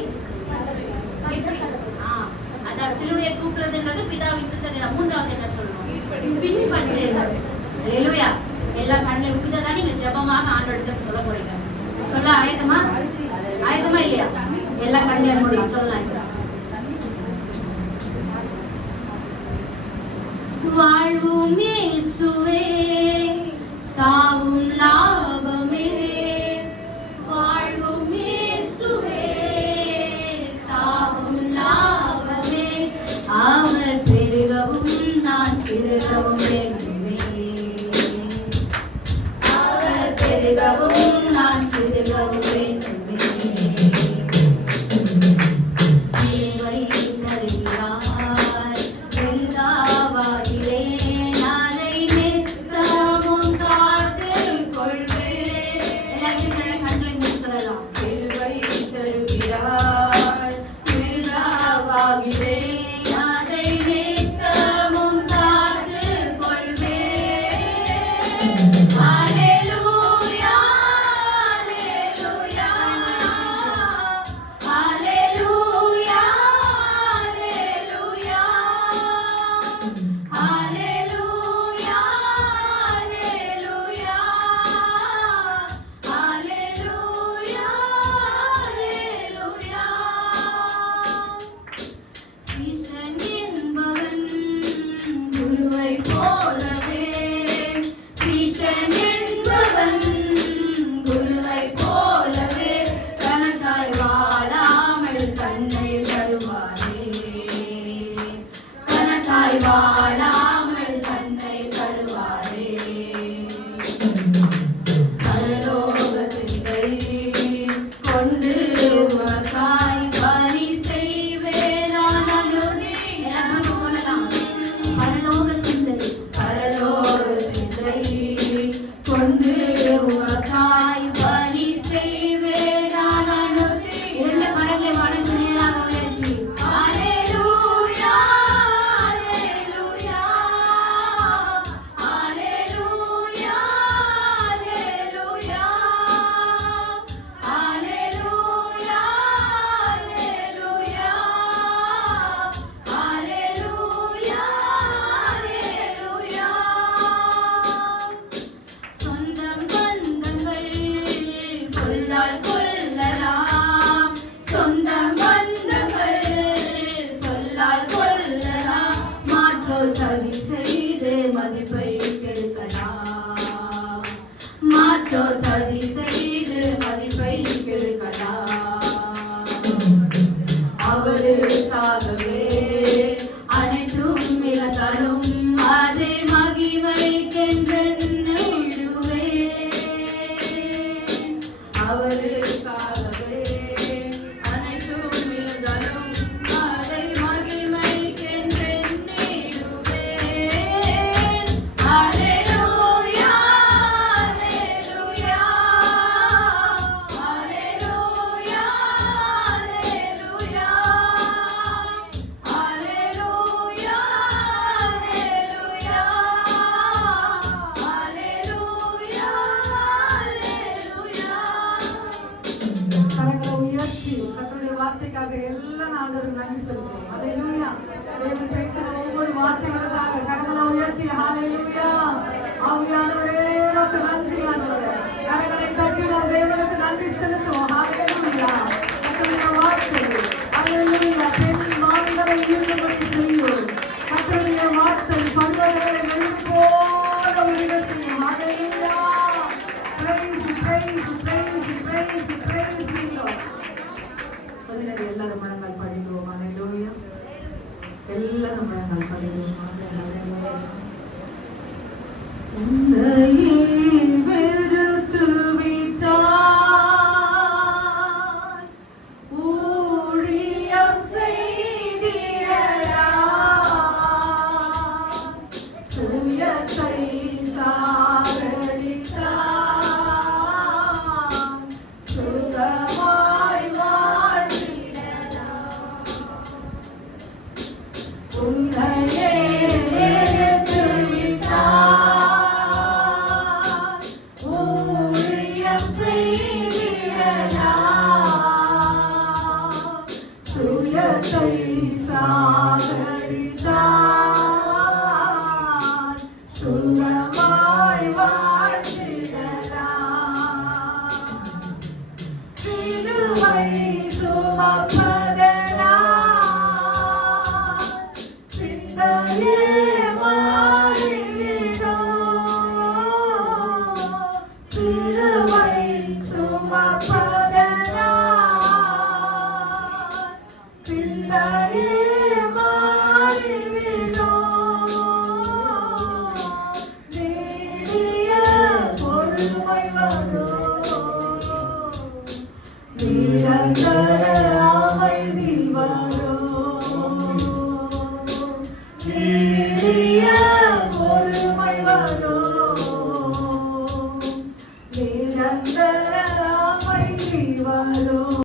அதான் சிலுவையை தூக்குறதுன்றது பிதாவின் சித்தத்தை. மூன்றாவது என்ன சொல்லணும்? பின்பற்றுகிறது. ஹல்லேலூயா. எல்லா கண்ணை விட்டு தான் நீங்க ஜெபமாக ஆண்டவரிடம் சொல்ல போறீங்க. சொல்ல ஆயத்தமா? ஆயத்தமா இல்லையா? எல்லா கண்ணையும் மூடலாம். சொல்லலாம். வாழ்வும் இயேசுவே, சாவும் லாபமே. வாழ்வும் இயேசுவே, சாவும் லாபமே. அவர் பெருகவும் நான் சிறுகவும் வேண்டுமே. அவர் பெருகவும் நான் சிறுகவும் வேண்டுமே. பெரிதாவாகிறேன், அதை நித்தமும் காத்துக் கொள்வேன். வாழாமல் தன்னை தருவாரே. பரலோக சிந்தை கொண்டு உமக்காய் பணி செய்வேன் நான் அனுதினம். சொல்லலாம். பரலோக சிந்தை கொண்டு உமக்காய் பணி செய்வேன் நான் அனுதினம். இரண்டு கரங்களை வணங்கு நேராக உயர்த்தி அல்லேலூயா அல்லேலூயா அல்லேலூயா அல்லேலூயா அல்லேலூயா அல்லேலூயா அல்லேலூயா அல்லேலூயா. சொந்தம் பந்தங்கள் சொல்லால் கொள்ளலாம், சொந்தம் பந்தங்கள் சொல்லால் கொள்ளலாம், மாற்றோர் சதி செய்து மதிப்பை கெடுக்கலாம், மாற்றோர் சதி செய்து மதிப்பை கெடுக்கலாம். அவருக்காகவே அனைத்தும் இழந்தாலும் அதை மகிமைக்கென்றென்ன விடுவேன். அவருக்காகவே அனைத்தும் இழந்தாலும் அதை மகிமைக்கென்றென்னிடுவேன். அல்லேலூயா அல்லேலூயா அல்லேலூயா அல்லேலூயா அல்லேலூயா அல்லேலூயா அல்லேலூயா அல்லேலூயா. கரங்களை உயர்த்தி கர்த்தருடைய வார்த்தைக்காக எல்லா நாளும் நன்றி சொல்லுவோம். ஹalleluya. தேவன் பேசுகிற ஒவ்வொரு வார்த்தைகளுக்காக கரங்களை உயர்த்தி ஹalleluya. ஆவியானவரே உமக்கு நன்றி ஆண்டவரே. கரங்களை தட்டி நாம் தேவனுக்கு நன்றி செலுத்துவோம். ஹalleluya. கர்த்தருடைய வார்த்தை ஹalleluya. பெண் மாந்தரை ஈடுபட்டு செய்யும் கர்த்தருடைய வார்த்தை பர்வதங்களை வெள்ளி போல உயர்த்தும். ஹalleluya. Praise, praise, praise, praise, praise the Lord. எல்லாரும் மனங்கள் படிடுவோம். ஹalleluya. எல்லாரும் மனங்கள் படிடுவோம். ஹalleluya. உன்னையே வெறுத்து விட்டார் ஊழியம் செய்திடலாம், சுயத்தை சாகடித்தார், சுகமாய் வாழ்ந்திடலாம். உன்னையே வெறுத்து விட்டார் ஊழியம் செய்திடலாம், சுயத்தை சாகடித்தார், சுகமாய் வாழ்ந்திடலாம். சிலுவை சுமப்பதனால் சிந்தையில்